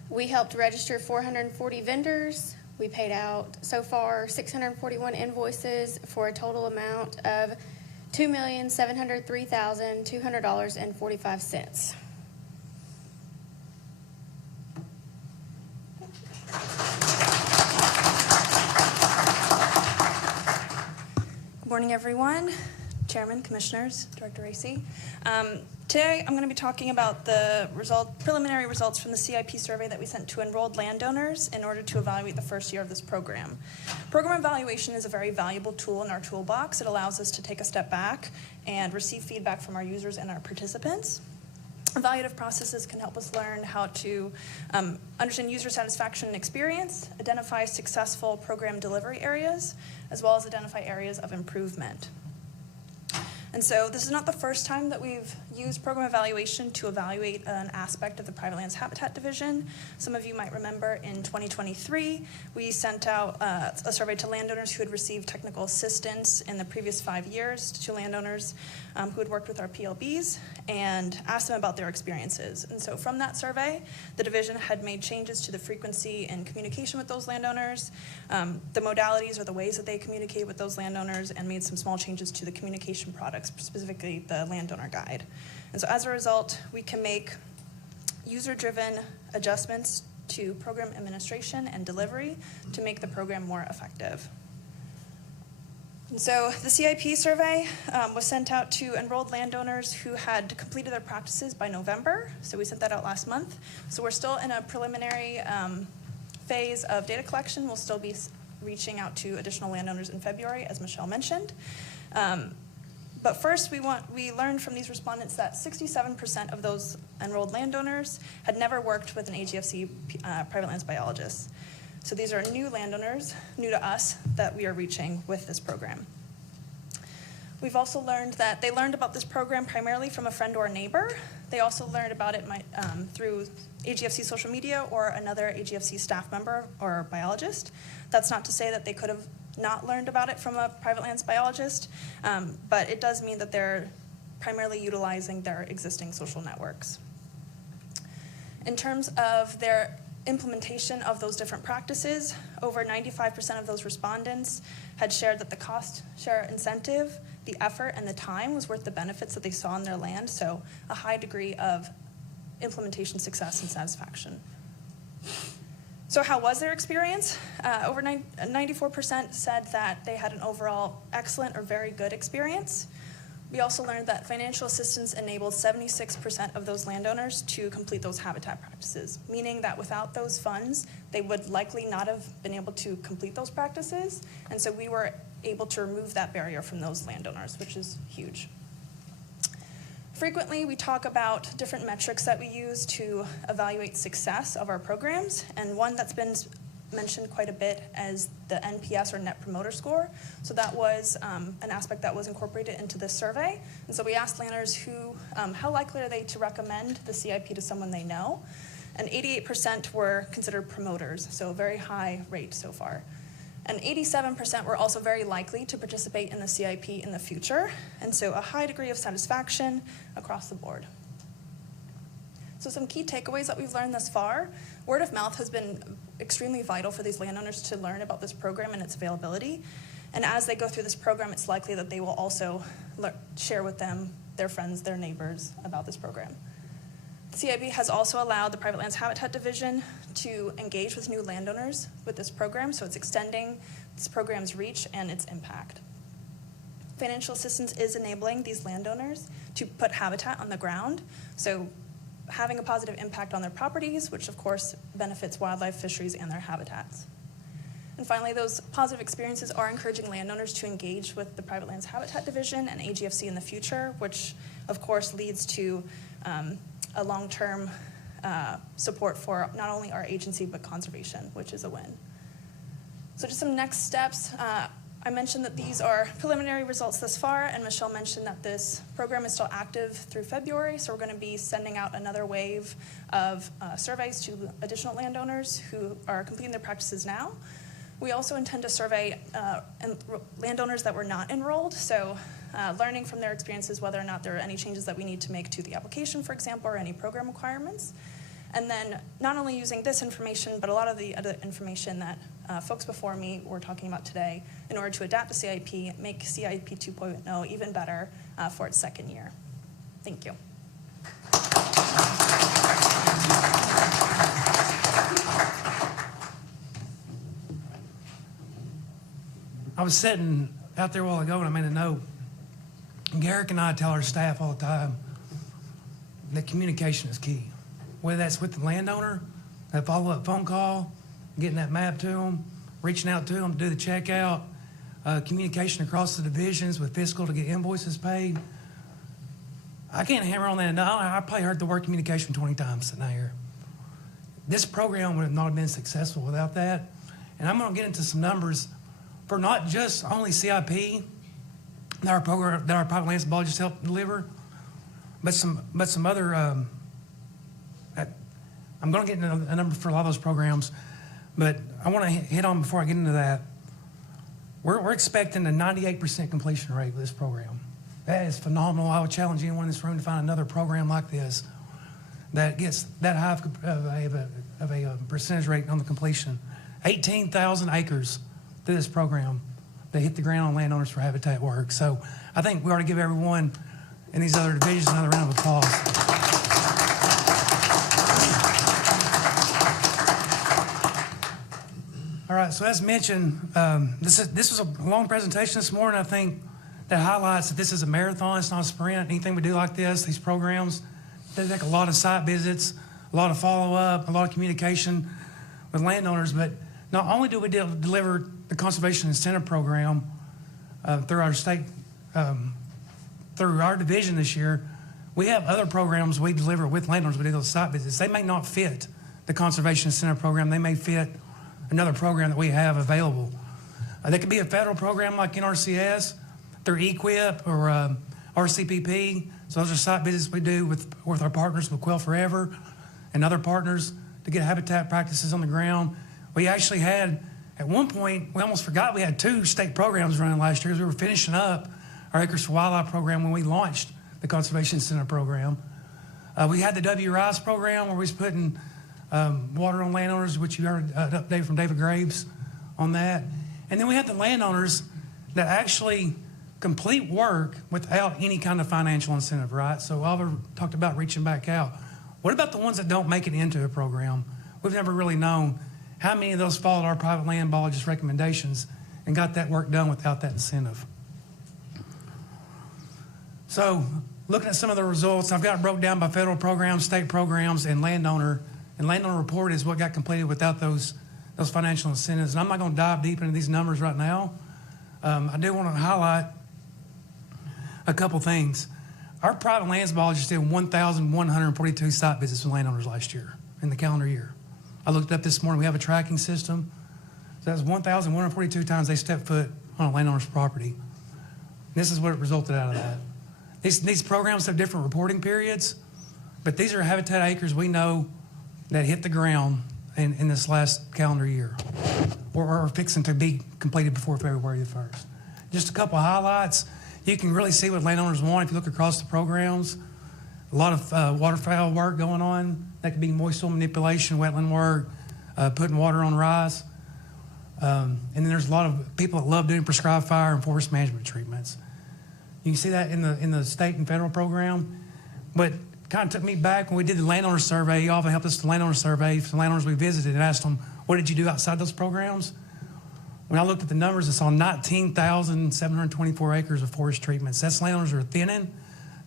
We helped register 440 vendors. We paid out so far 641 invoices for a total amount of $2,703,200.45. Good morning, everyone. Chairman, Commissioners, Director Racy. Today, I'm going to be talking about the preliminary results from the CIP survey that we sent to enrolled landowners in order to evaluate the first year of this program. Program evaluation is a very valuable tool in our toolbox. It allows us to take a step back and receive feedback from our users and our participants. Evaluative processes can help us learn how to understand user satisfaction and experience, identify successful program delivery areas, as well as identify areas of improvement. And so this is not the first time that we've used program evaluation to evaluate an aspect of the Private Lands Habitat Division. Some of you might remember in 2023, we sent out a survey to landowners who had received technical assistance in the previous 5 years, to landowners who had worked with our PLBs, and asked them about their experiences. And so from that survey, the division had made changes to the frequency and communication with those landowners, the modalities or the ways that they communicate with those landowners, and made some small changes to the communication products, specifically the landowner guide. And so as a result, we can make user-driven adjustments to program administration and delivery to make the program more effective. And so the CIP survey was sent out to enrolled landowners who had completed their practices by November. So we sent that out last month. So we're still in a preliminary phase of data collection. We'll still be reaching out to additional landowners in February, as Michelle mentioned. But first, we learned from these respondents that 67% of those enrolled landowners had never worked with an AGFC private lands biologist. So these are new landowners, new to us, that we are reaching with this program. We've also learned that they learned about this program primarily from a friend or a neighbor. They also learned about it through AGFC social media or another AGFC staff member or biologist. That's not to say that they could have not learned about it from a private lands biologist, but it does mean that they're primarily utilizing their existing social networks. In terms of their implementation of those different practices, over 95% of those respondents had shared that the cost share incentive, the effort, and the time was worth the benefits that they saw in their land, so a high degree of implementation success and satisfaction. So how was their experience? Over 94% said that they had an overall excellent or very good experience. We also learned that financial assistance enabled 76% of those landowners to complete those habitat practices, meaning that without those funds, they would likely not have been able to complete those practices. And so we were able to remove that barrier from those landowners, which is huge. Frequently, we talk about different metrics that we use to evaluate success of our programs, and one that's been mentioned quite a bit as the NPS or Net Promoter Score. So that was an aspect that was incorporated into this survey. And so we asked landowners how likely are they to recommend the CIP to someone they know? And 88% were considered promoters, so a very high rate so far. And 87% were also very likely to participate in the CIP in the future, and so a high degree of satisfaction across the board. So some key takeaways that we've learned thus far: word of mouth has been extremely vital for these landowners to learn about this program and its availability. And as they go through this program, it's likely that they will also share with them, their friends, their neighbors about this program. CIP has also allowed the Private Lands Habitat Division to engage with new landowners with this program, so it's extending this program's reach and its impact. Financial assistance is enabling these landowners to put habitat on the ground, so having a positive impact on their properties, which of course benefits wildlife, fisheries, and their habitats. And finally, those positive experiences are encouraging landowners to engage with the Private Lands Habitat Division and AGFC in the future, which of course leads to a long-term support for not only our agency, but conservation, which is a win. So just some next steps. I mentioned that these are preliminary results thus far, and Michelle mentioned that this program is still active through February, so we're going to be sending out another wave of surveys to additional landowners who are completing their practices now. We also intend to survey landowners that were not enrolled, so learning from their experiences whether or not there are any changes that we need to make to the application, for example, or any program requirements. And then not only using this information, but a lot of the other information that folks before me were talking about today in order to adapt to CIP, make CIP 2.0 even better for its second year. Thank you. I was sitting out there a while ago and I made a note. Garrick and I tell our staff all the time that communication is key. Whether that's with the landowner, that follow-up phone call, getting that map to them, reaching out to them to do the checkout, communication across the divisions with fiscal to get invoices paid. I can't hammer on that enough. I probably heard the word communication 20 times sitting out here. This program would not have been successful without that. And I'm going to get into some numbers for not just only CIP that our private lands biologists help deliver, but some other. I'm going to get into a number for a lot of those programs, but I want to hit on before I get into that. We're expecting a 98% completion rate with this program. That is phenomenal. I would challenge anyone in this room to find another program like this that gets that high of a percentage rate on the completion. 18,000 acres through this program that hit the ground on landowners for habitat work. So I think we ought to give everyone in these other divisions another round of applause. All right, so as mentioned, this was a long presentation this morning. I think that highlights that this is a marathon, it's not a sprint. Anything we do like this, these programs, they take a lot of site visits, a lot of follow-up, a lot of communication with landowners. But not only do we deliver the Conservation Incentive Program through our state, through our division this year, we have other programs we deliver with landowners. We do those site visits. They may not fit the Conservation Incentive Program. They may fit another program that we have available. They could be a federal program like NRCS, through EQIP or RCPP. So those are site visits we do with our partners with Quail Forever and other partners to get habitat practices on the ground. We actually had, at one point, we almost forgot we had 2 state programs running last year as we were finishing up our Acres for Wildlife program when we launched the Conservation Center program. We had the WRISE program where we was putting water on landowners, which you heard an update from David Graves on that. And then we had the landowners that actually complete work without any kind of financial incentive, right? So Oliver talked about reaching back out. What about the ones that don't make it into a program? We've never really known how many of those followed our private land biologist recommendations and got that work done without that incentive. So looking at some of the results, I've got it broke down by federal programs, state programs, and landowner. And landowner report is what got completed without those financial incentives. And I'm not going to dive deep into these numbers right now. I do want to highlight a couple things. Our private lands biologists did 1,142 site visits with landowners last year in the calendar year. I looked it up this morning. We have a tracking system. So that's 1,142 times they stepped foot on a landowner's property. This is what resulted out of that. These programs have different reporting periods, but these are habitat acres we know that hit the ground in this last calendar year or are fixing to be completed before February the 1st. Just a couple of highlights. You can really see what landowners want if you look across the programs. A lot of waterfowl work going on. That could be moist soil manipulation, wetland work, putting water on rise. And then there's a lot of people that love doing prescribed fire and forest management treatments. You can see that in the state and federal program. But kind of took me back when we did the landowner survey. Y'all helped us with the landowner survey. Some landowners we visited and asked them, what did you do outside those programs? When I looked at the numbers, I saw 19,724 acres of forest treatments. That's landowners that are thinning,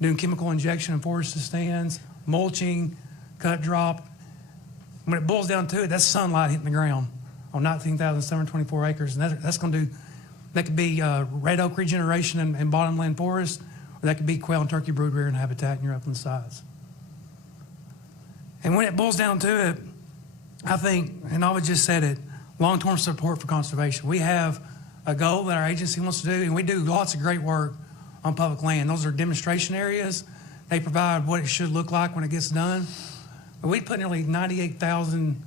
doing chemical injection in forest stands, mulching, cut drop. When it boils down to it, that's sunlight hitting the ground on 19,724 acres. And that's going to do, that could be red oak regeneration and bottomland forest, or that could be quail and turkey brood rear and habitat in your upland sides. And when it boils down to it, I think, and I just said it, long-term support for conservation. We have a goal that our agency wants to do, and we do lots of great work on public land. Those are demonstration areas. They provide what it should look like when it gets done. But we put nearly 98,000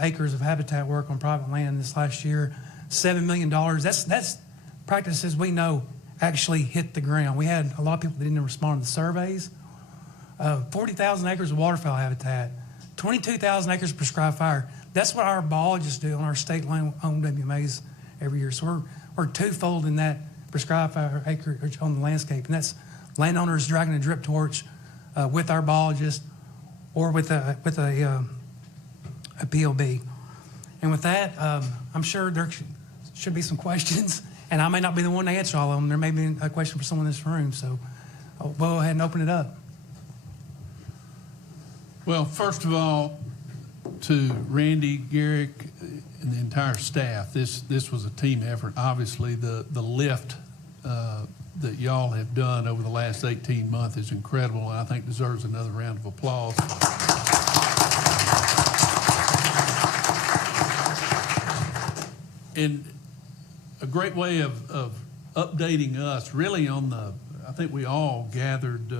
acres of habitat work on private land this last year, $7 million. That's practices we know actually hit the ground. We had a lot of people that didn't respond to the surveys. 40,000 acres of waterfowl habitat, 22,000 acres of prescribed fire. That's what our biologists do on our state-owned WMAs every year. So we're twofold in that prescribed fire acreage on the landscape. And that's landowners dragging a drip torch with our biologists or with a POB. And with that, I'm sure there should be some questions. And I may not be the one to answer all of them. There may be a question for someone in this room. So I'll go ahead and open it up. Well, first of all, to Randy, Garrick, and the entire staff, this was a team effort. Obviously, the lift that y'all have done over the last 18 months is incredible, and I think deserves another round of applause. And a great way of updating us really on I think we all gathered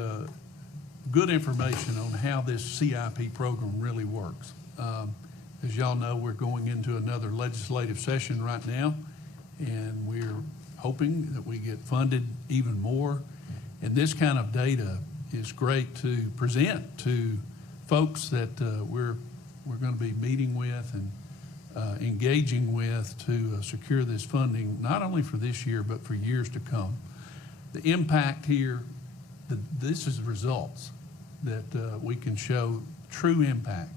good information on how this CIP program really works. As y'all know, we're going into another legislative session right now, and we're hoping that we get funded even more. And this kind of data is great to present to folks that we're going to be meeting with and engaging with to secure this funding, not only for this year, but for years to come. The impact here, this is results that we can show true impact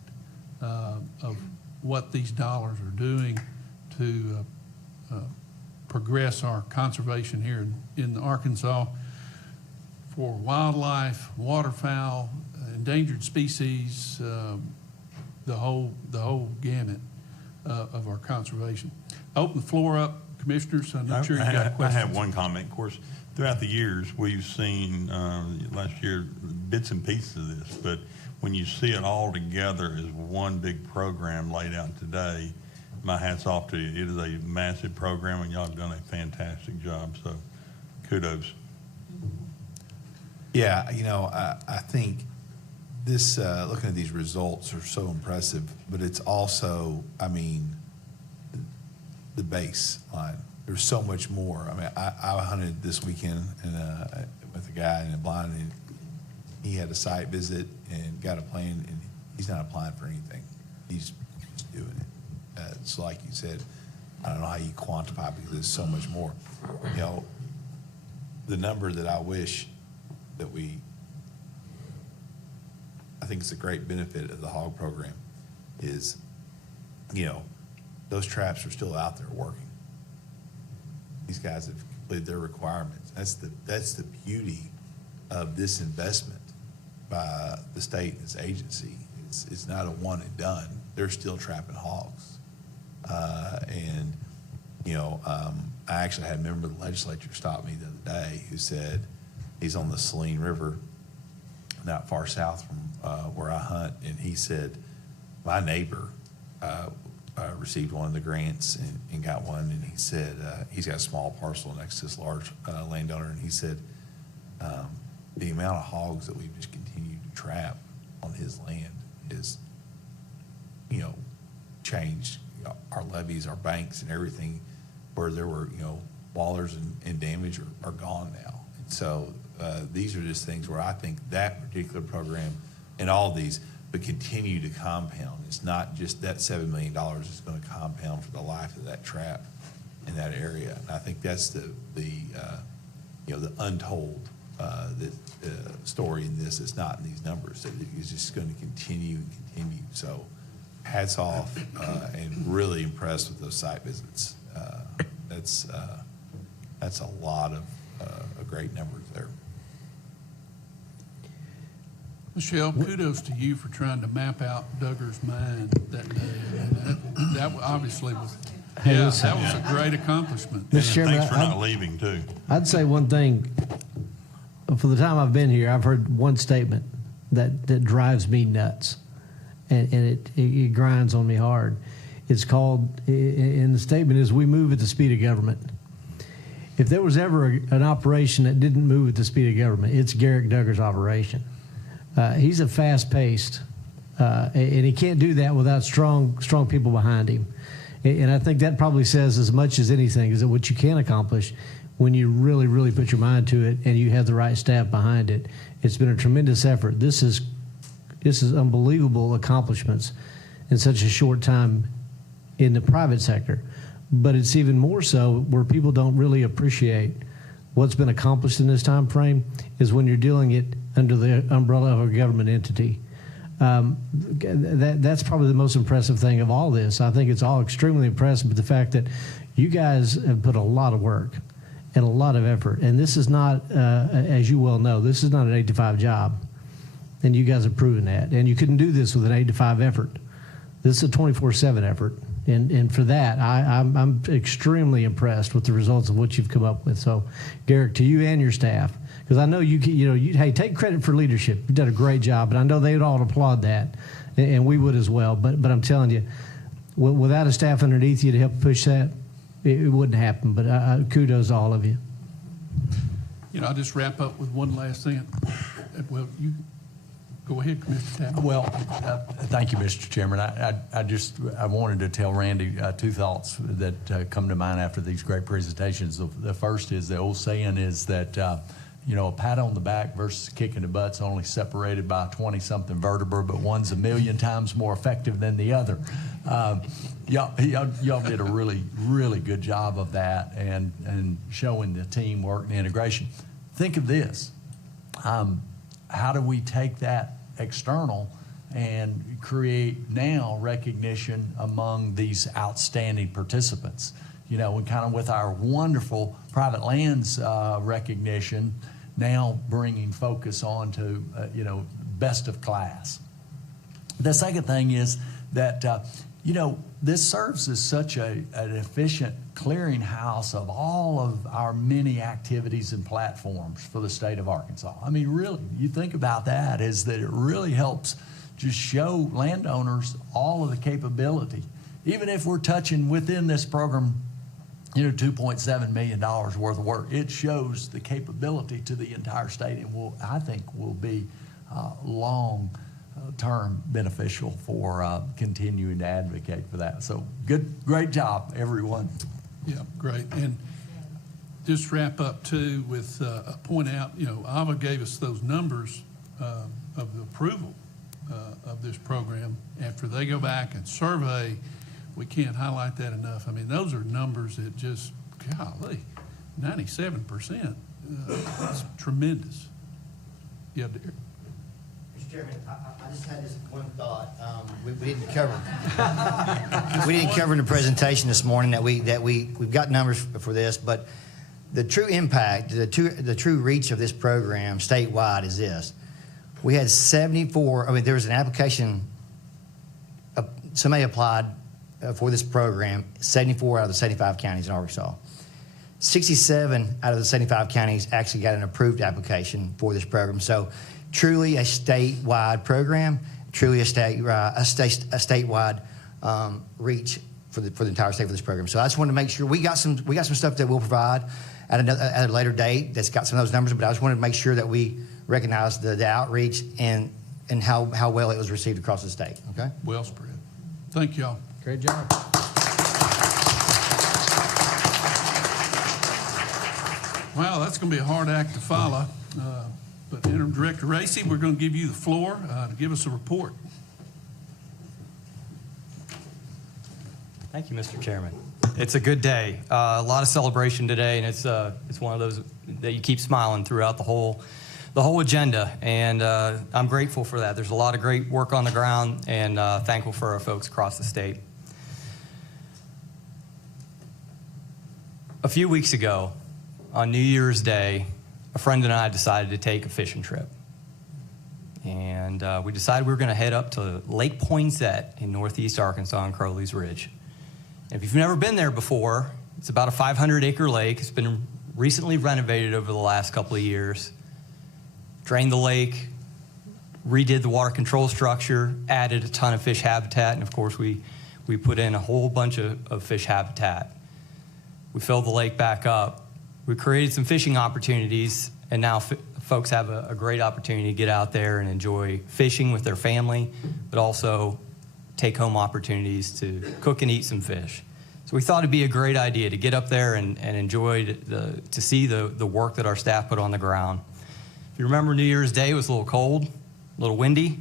of what these dollars are doing to progress our conservation here in Arkansas for wildlife, waterfowl, endangered species, the whole gamut of our conservation. I open the floor up, commissioners. I'm not sure you got questions. I have one comment. Of course, throughout the years, we've seen last year bits and pieces of this, but when you see it all together as one big program laid out today, my hat's off to you. It is a massive program, and y'all have done a fantastic job, so kudos. Yeah, you know, I think this, looking at these results are so impressive, but it's also, I mean, the baseline. There's so much more. I mean, I hunted this weekend with a guy in a blind, and he had a site visit and got a plan, and he's not applying for anything. He's just doing it. It's like you said, I don't know how you quantify because there's so much more. You know, the number that I wish that I think it's a great benefit of the hog program is, you know, those traps are still out there working. These guys have completed their requirements. That's the beauty of this investment by the state and its agency. It's not a one and done. They're still trapping hogs. And, you know, I actually had a member of the legislature stop me the other day who said he's on the Saline River, not far south from where I hunt, and he said, my neighbor received one of the grants and got one, and he said he's got a small parcel next to this large landowner, and he said the amount of hogs that we've just continued to trap on his land is, you know, changed our levees, our banks, and everything where there were, you know, wallers and damage are gone now. And so these are just things where I think that particular program and all these but continue to compound. It's not just that $7 million is going to compound for the life of that trap in that area. And I think that's the you know, the untold story in this. It's not in these numbers. That it's just going to continue and continue. So hats off and really impressed with those site visits. That's a lot of great numbers there. Michelle, kudos to you for trying to map out Duggar's mind that day. I mean, that obviously was, Hey, that listen. was a great accomplishment. Mr. Chairman, Thanks for not leaving, too. I'd say one thing. For the time I've been here, I've heard one statement that drives me nuts, and it grinds on me hard. It's called, and the statement is, we move at the speed of government. If there was ever an operation that didn't move at the speed of government, it's Garrick Duggar's operation. He's a fast-paced, and he can't do that without strong people behind him. And I think that probably says as much as anything is that what you can accomplish when you really, really put your mind to it and you have the right staff behind it. It's been a tremendous effort. This is unbelievable accomplishments in such a short time in the private sector. But it's even more so where people don't really appreciate what's been accomplished in this time frame is when you're doing it under the umbrella of a government entity. That's probably the most impressive thing of all this. I think it's all extremely impressive, but the fact that you guys have put a lot of work and a lot of effort, and this is not, as you well know, this is not an 8-to-5 job, and you guys have proven that. And you couldn't do this with an 8-to-5 effort. This is a 24/7 effort, And for that, I'm extremely impressed with the results of what you've come up with. So, Garrick, to you and your staff, because I know hey, take credit for leadership. You've done a great job, but I know they'd all applaud that, and we would as well. But I'm telling you, without a staff underneath you to help push that, it wouldn't happen. But kudos to all of you. I'll just wrap up with one last thing. Well, you go ahead, Commissioner Tappan. Well, thank you, Mr. Chairman. I wanted to tell Randy two thoughts that come to mind after these great presentations. The first is the old saying is that, a pat on the back versus a kick in the butt's only separated by 20-something vertebrae, but one's a million times more effective than the other. Y'all did a really, really good job of that and showing the teamwork and the integration. Think of this. How do we take that external and create now recognition among these outstanding participants? And kind of with our wonderful private lands recognition, now bringing focus on to, best of class. The second thing is that, this serves as such an efficient clearinghouse of all of our many activities and platforms for the state of Arkansas. I mean, really, you think about that, is that it really helps just show landowners all of the capability. Even if we're touching within this program, $2.7 million worth of work, it shows the capability to the entire state and I think will be long-term beneficial for continuing to advocate for that. So great job, everyone. Yeah, great. And just wrap up too with point out, AVA gave us those numbers of the approval of this program. After they go back and survey, we can't highlight that enough. I mean, those are numbers that just, golly, 97%. That's tremendous. Yeah, Derek. Mr. Chairman, I just had this one thought. We didn't cover. We didn't cover in the presentation this morning we've got numbers for this, but the true impact, the true reach of this program statewide is this: we had 74. I mean, there was an application. Somebody applied for this program. 74 out of the 75 counties in Arkansas. 67 out of the 75 counties actually got an approved application for this program. So, truly a statewide program, truly a statewide reach for the entire state for this program. So I just wanted to make sure we got some stuff that we'll provide at a later date that's got some of those numbers. But I just wanted to make sure that we recognize the outreach and how well it was received across the state. Okay. Well spread. Thank y'all. Great job. Wow, that's going to be a hard act to follow. But Interim Director Racy, we're going to give you the floor to give us a report. Thank you, Mr. Chairman. It's a good day. A lot of celebration today, and it's one of those that you keep smiling throughout the whole agenda, and I'm grateful for that. There's a lot of great work on the ground, and thankful for our folks across the state. A few weeks ago, on New Year's Day, a friend and I decided to take a fishing trip. And we decided we were going to head up to Lake Poinsett in northeast Arkansas on Crowley's Ridge. And if you've never been there before, it's about a 500-acre lake. It's been recently renovated over the last couple of years. Drained the lake, redid the water control structure, added a ton of fish habitat, and of course we put in a whole bunch of fish habitat. We filled the lake back up. We created some fishing opportunities, and now folks have a great opportunity to get out there and enjoy fishing with their family, but also take home opportunities to cook and eat some fish. So we thought it'd be a great idea to get up there and enjoy to see the work that our staff put on the ground. If you remember, New Year's Day was a little cold, a little windy.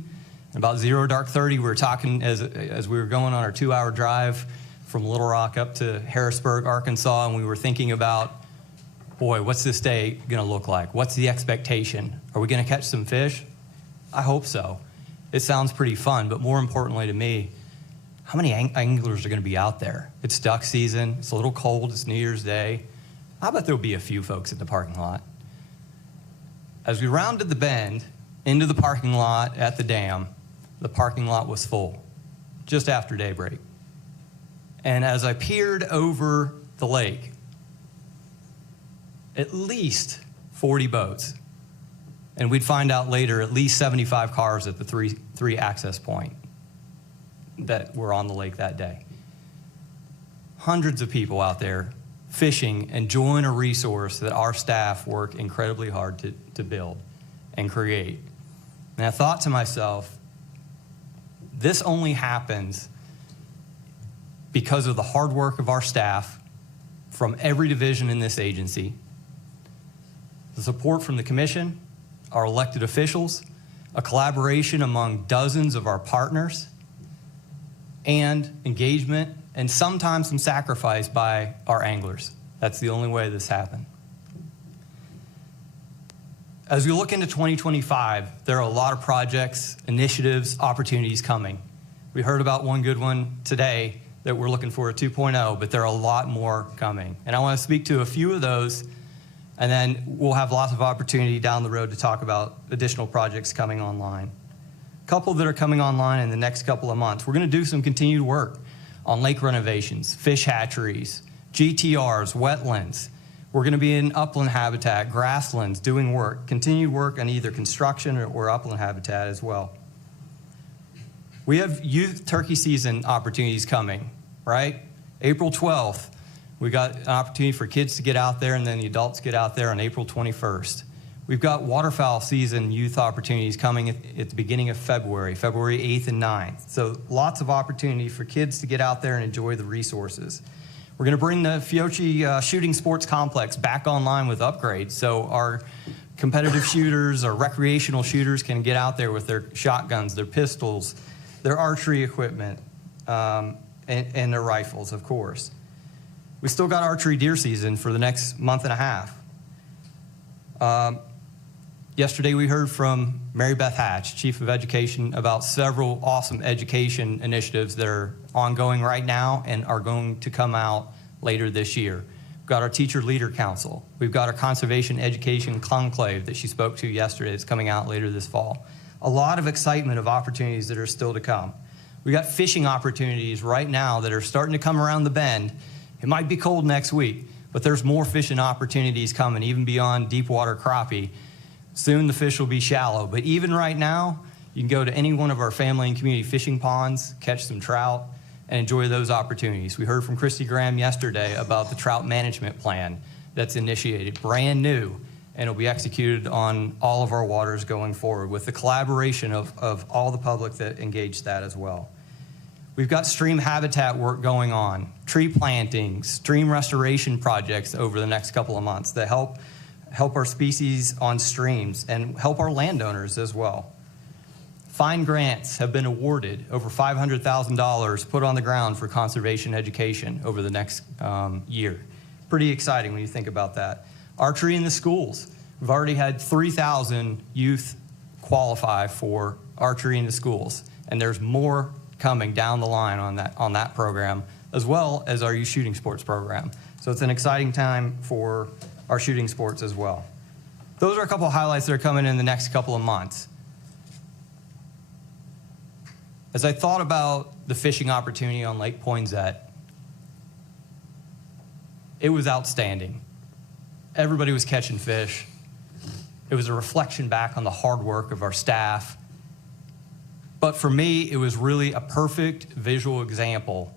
And about 0 dark 30, we were talking as we were going on our 2-hour drive from Little Rock up to Harrisburg, Arkansas, and we were thinking about, boy, what's this day going to look like? What's the expectation? Are we going to catch some fish? I hope so. It sounds pretty fun, but more importantly to me, how many anglers are going to be out there? It's duck season. It's a little cold. It's New Year's Day. I bet there'll be a few folks at the parking lot. As we rounded the bend into the parking lot at the dam, the parking lot was full just after daybreak. And as I peered over the lake, at least 40 boats. And we'd find out later at least 75 cars at the three access point that were on the lake that day. Hundreds of people out there fishing, enjoying a resource that our staff work incredibly hard to build and create. And I thought to myself, this only happens because of the hard work of our staff from every division in this agency, the support from the commission, our elected officials, a collaboration among dozens of our partners, and engagement and sometimes some sacrifice by our anglers. That's the only way this happened. As we look into 2025, there are a lot of projects, initiatives, opportunities coming. We heard about one good one today that we're looking for, a 2.0, but there are a lot more coming. And I want to speak to a few of those, and then we'll have lots of opportunity down the road to talk about additional projects coming online. A couple that are coming online in the next couple of months. We're going to do some continued work on lake renovations, fish hatcheries, GTRs, wetlands. We're going to be in upland habitat, grasslands, doing work, continued work on either construction or upland habitat as well. We have youth turkey season opportunities coming, right? April 12th, we got an opportunity for kids to get out there, and then the adults get out there on April 21st. We've got waterfowl season youth opportunities coming at the beginning of February 8th and 9th. So lots of opportunity for kids to get out there and enjoy the resources. We're going to bring the Fiocchi Shooting Sports Complex back online with upgrades, so our competitive shooters or recreational shooters can get out there with their shotguns, their pistols, their archery equipment, and their rifles, of course. We still got archery deer season for the next month and a half. Yesterday we heard from Mary Beth Hatch, Chief of Education, about several awesome education initiatives that are ongoing right now and are going to come out later this year. We've got our Teacher Leader Council. We've got our Conservation Education Conclave that she spoke to yesterday that's coming out later this fall. A lot of excitement of opportunities that are still to come. We got fishing opportunities right now that are starting to come around the bend. It might be cold next week, but there's more fishing opportunities coming, even beyond deep water crappie. Soon the fish will be shallow, but even right now, you can go to any one of our family and community fishing ponds, catch some trout, and enjoy those opportunities. We heard from Christy Graham yesterday about the trout management plan that's initiated, brand new, and it'll be executed on all of our waters going forward with the collaboration of all the public that engaged that as well. We've got stream habitat work going on, tree plantings, stream restoration projects over the next couple of months that help our species on streams and help our landowners as well. Fine grants have been awarded, over $500,000 put on the ground for conservation education over the next year. Pretty exciting when you think about that. Archery in the schools. We've already had 3,000 youth qualify for archery in the schools, and there's more coming down the line on that program, as well as our youth shooting sports program. So it's an exciting time for our shooting sports as well. Those are a couple of highlights that are coming in the next couple of months. As I thought about the fishing opportunity on Lake Poinsett, it was outstanding. Everybody was catching fish. It was a reflection back on the hard work of our staff. But for me, it was really a perfect visual example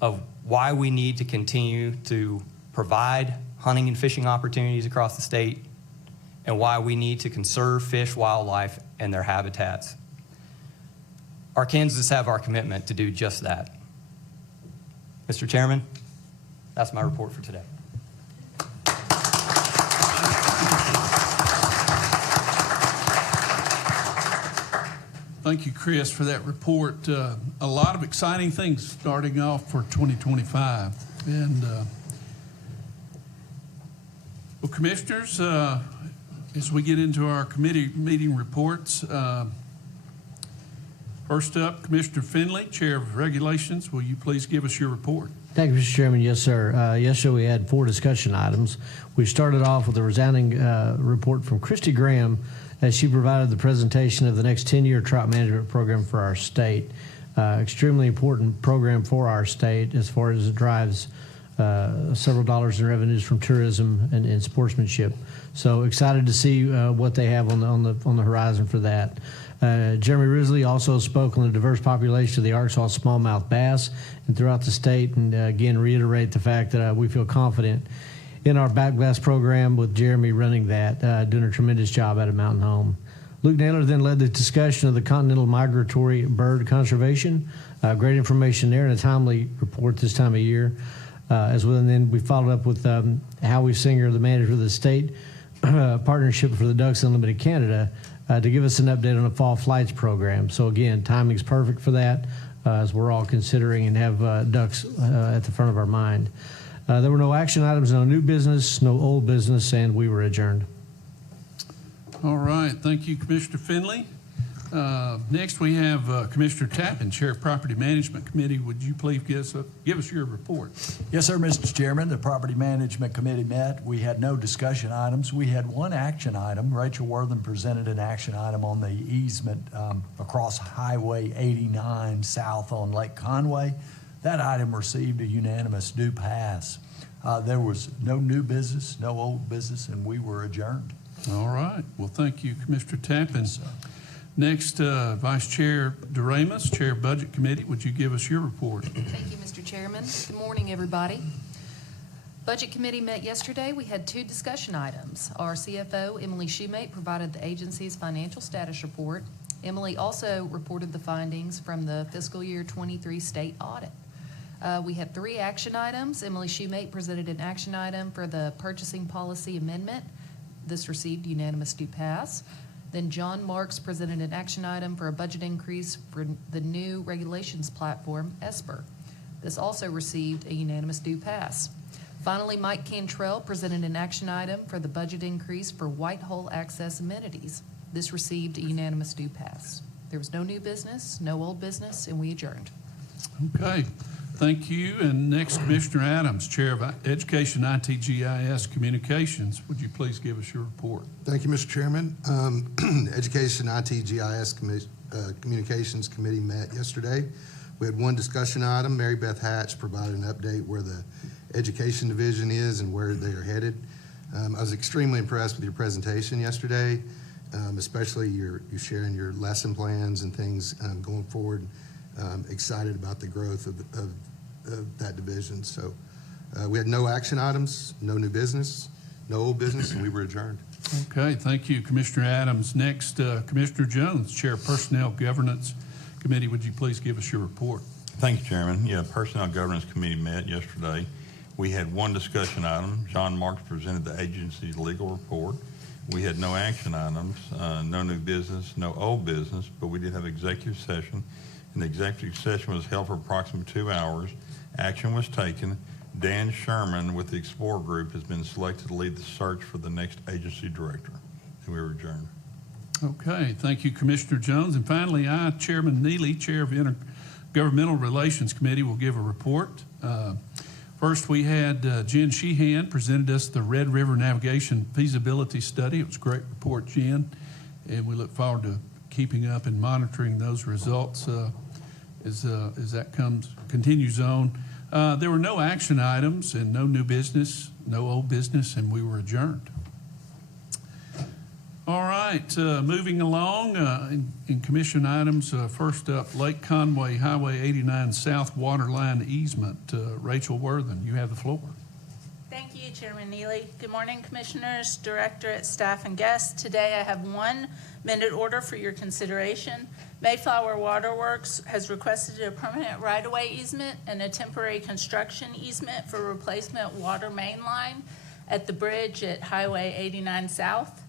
of why we need to continue to provide hunting and fishing opportunities across the state, and why we need to conserve fish, wildlife, and their habitats. Arkansans have our commitment to do just that. Mr. Chairman, that's my report for today. Thank you, Chris, for that report. A lot of exciting things starting off for 2025. And well, Commissioners, as we get into our committee meeting reports, first up, Commissioner Finley, Chair of Regulations. Will you please give us your report? Thank you, Mr. Chairman. Yes, sir. Yesterday we had 4 discussion items. We started off with a resounding report from Christy Graham as she provided the presentation of the next 10-year trout management program for our state. Extremely important program for our state as far as it drives several dollars in revenues from tourism and sportsmanship. So excited to see what they have on the horizon for that. Jeremy Risley also spoke on the diverse population of the Arkansas smallmouth bass and throughout the state, and again reiterate the fact that we feel confident in our back bass program with Jeremy running that, doing a tremendous job out of Mountain Home. Luke Naylor then led the discussion of the continental migratory bird conservation. Great information there and a timely report this time of year as well. And then we followed up with Howie Singer, the manager of the state partnership for the Ducks Unlimited Canada, to give us an update on the fall flights program. So again, timing's perfect for that as we're all considering and have ducks at the front of our mind. There were no action items, no new business, no old business, and we were adjourned. All right, thank you, Commissioner Finley. Next, we have Commissioner Tappan, Chair of Property Management Committee. Would you please give us your report? Yes, sir, Mr. Chairman. The Property Management Committee met. We had no discussion items. We had one action item. Rachel Wortham presented an action item on the easement across Highway 89 south on Lake Conway. That item received a unanimous do pass. There was no new business, no old business, and we were adjourned. All right. Well, thank you, Commissioner Tappan. Next, Vice Chair Doremus, Chair of Budget Committee, would you give us your report? Thank you, Mr. Chairman. Good morning, everybody. Budget Committee met yesterday. We had 2 discussion items. Our CFO, Emily Shoemate, provided the agency's financial status report. Emily also reported the findings from the fiscal year 23 state audit. We had 3 action items. Emily Shoemate presented an action item for the purchasing policy amendment. This received unanimous do pass. Then John Marks presented an action item for a budget increase for the new regulations platform, ESPR. This also received a unanimous do pass. Finally, Mike Cantrell presented an action item for the budget increase for Whitehole access amenities. This received a unanimous do pass. There was no new business, no old business, and we adjourned. Okay. Thank you. And next, Commissioner Adams, Chair of Education, IT, GIS, Communications. Would you please give us your report? Thank you, Mr. Chairman. Education, IT, GIS, Communications Committee met yesterday. We had one discussion item. Mary Beth Hatch provided an update where the Education Division is and where they are headed. I was extremely impressed with your presentation yesterday, especially your sharing your lesson plans and things going forward. Excited about the growth of that division. So we had no action items, no new business, no old business, and we were adjourned. Okay, thank you, Commissioner Adams. Next, Commissioner Jones, Chair of Personnel Governance Committee. Would you please give us your report? Thank you, Chairman. Yeah, Personnel Governance Committee met yesterday. We had one discussion item. John Marks presented the agency's legal report. We had no action items, no new business, no old business, but we did have executive session. And the executive session was held for approximately 2 hours. Action was taken. Dan Sherman with the Explorer Group has been selected to lead the search for the next agency director. And we were adjourned. Okay, thank you, Commissioner Jones. And finally, I, Chairman Neely, Chair of Intergovernmental Relations Committee, will give a report. First, we had Jen Sheehan presented us the Red River Navigation Feasibility Study. It was a great report, Jen, and we look forward to keeping up and monitoring those results as that continues on. There were no action items and no new business, no old business, and we were adjourned. All right, moving along in commission items, first up, Lake Conway Highway 89 South Waterline Easement. Rachel Wortham, you have the floor. Thank you, Chairman Neely. Good morning, Commissioners, Directorate, staff, and guests. Today I have one minute order for your consideration. Mayflower Waterworks has requested a permanent right-of-way easement and a temporary construction easement for replacement water main line at the bridge at Highway 89 South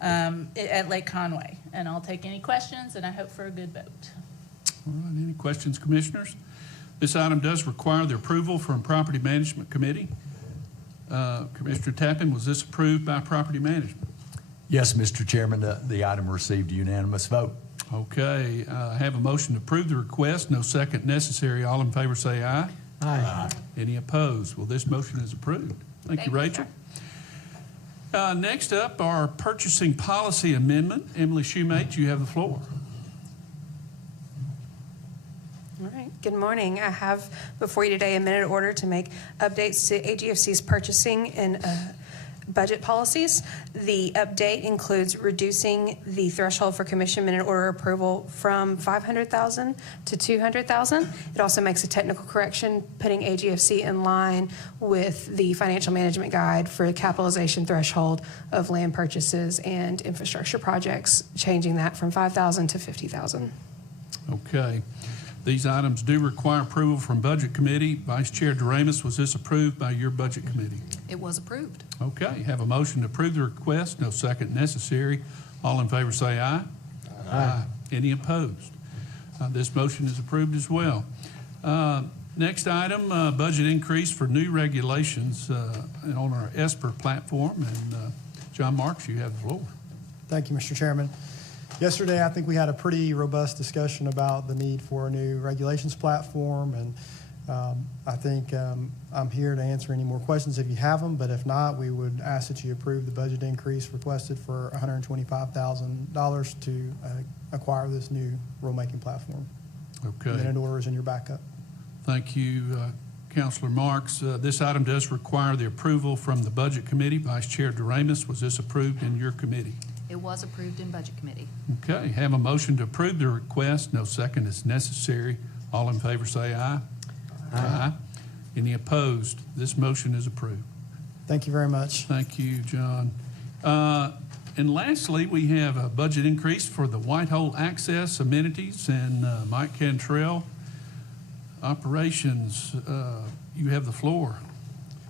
at Lake Conway. And I'll take any questions, and I hope for a good vote. All right, any questions, Commissioners? This item does require the approval from Property Management Committee. Commissioner Tappan, was this approved by Property Management? Yes, Mr. Chairman, the item received a unanimous vote. Okay, I have a motion to approve the request. No second necessary. All in favor say aye. Aye. Any opposed? Well, this motion is approved. Thank you, Rachel. Next up, our purchasing policy amendment. Emily Shoemate, you have the floor. All right, good morning. I have before you today a minute order to make updates to AGFC's purchasing and budget policies. The update includes reducing the threshold for commission minute order approval from $500,000 to $200,000. It also makes a technical correction, putting AGFC in line with the financial management guide for the capitalization threshold of land purchases and infrastructure projects, changing that from $5,000 to $50,000. Okay. These items do require approval from Budget Committee. Vice Chair Doremus, was this approved by your Budget Committee? It was approved. Okay, have a motion to approve the request. No second necessary. All in favor say aye. Aye. Any opposed? This motion is approved as well. Next item, budget increase for new regulations and on our ESPR platform. And John Marks, you have the floor. Thank you, Mr. Chairman. Yesterday, I think we had a pretty robust discussion about the need for a new regulations platform, and I think I'm here to answer any more questions if you have them, but if not, we would ask that you approve the budget increase requested for $125,000 to acquire this new rulemaking platform. Okay. Minute order is in your backup. Thank you, Councilor Marks. This item does require the approval from the Budget Committee. Vice Chair Doremus, was this approved in your committee? It was approved in Budget Committee. Okay, have a motion to approve the request. No second is necessary. All in favor say aye. Aye. Any opposed? This motion is approved. Thank you very much. Thank you, John. And lastly, we have a budget increase for the Whitehole Access Amenities, and Mike Cantrell, Operations, you have the floor.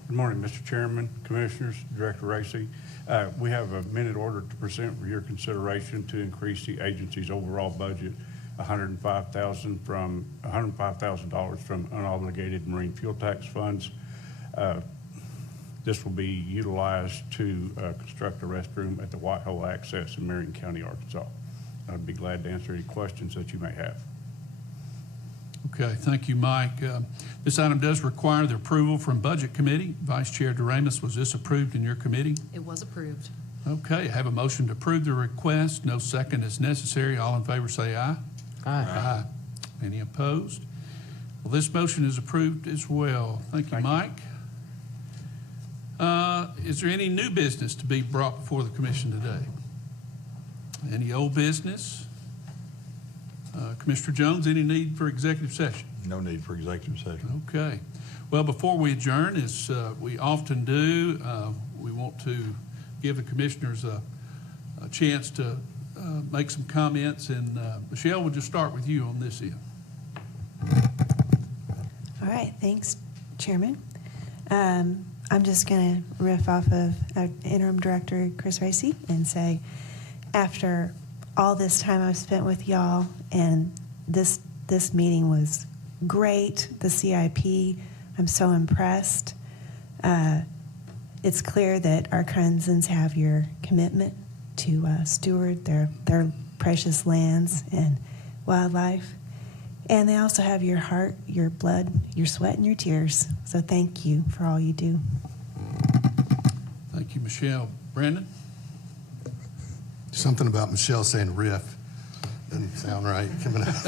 Good morning, Mr. Chairman, Commissioners, Director Racy. We have a minute order to present for your consideration to increase the agency's overall budget $105,000 from unobligated marine fuel tax funds. This will be utilized to construct a restroom at the Whitehole Access in Marion County, Arkansas. I'd be glad to answer any questions that you may have. Okay, thank you, Mike. This item does require the approval from Budget Committee. Vice Chair Doremus, was this approved in your committee? It was approved. Okay, I have a motion to approve the request. No second is necessary. All in favor say aye. Aye. Aye. Any opposed? Well, this motion is approved as well. Thank you, Mike. Is there any new business to be brought before the commission today? Any old business? Commissioner Jones, any need for executive session? No need for executive session. Okay. Well, before we adjourn, as we often do, we want to give the commissioners a chance to make some comments. And Michelle, we'll just start with you on this end. All right. Thanks, Chairman. I'm just going to riff off of our Interim Director, Chris Racy, and say, after all this time I've spent with y'all, and this meeting was great, the CIP, I'm so impressed. It's clear that our Arkansans have your commitment to steward their precious lands and wildlife. And they also have your heart, your blood, your sweat, and your tears. So thank you for all you do. Thank you, Michelle. Brandon? Something about Michelle saying riff doesn't sound right coming out.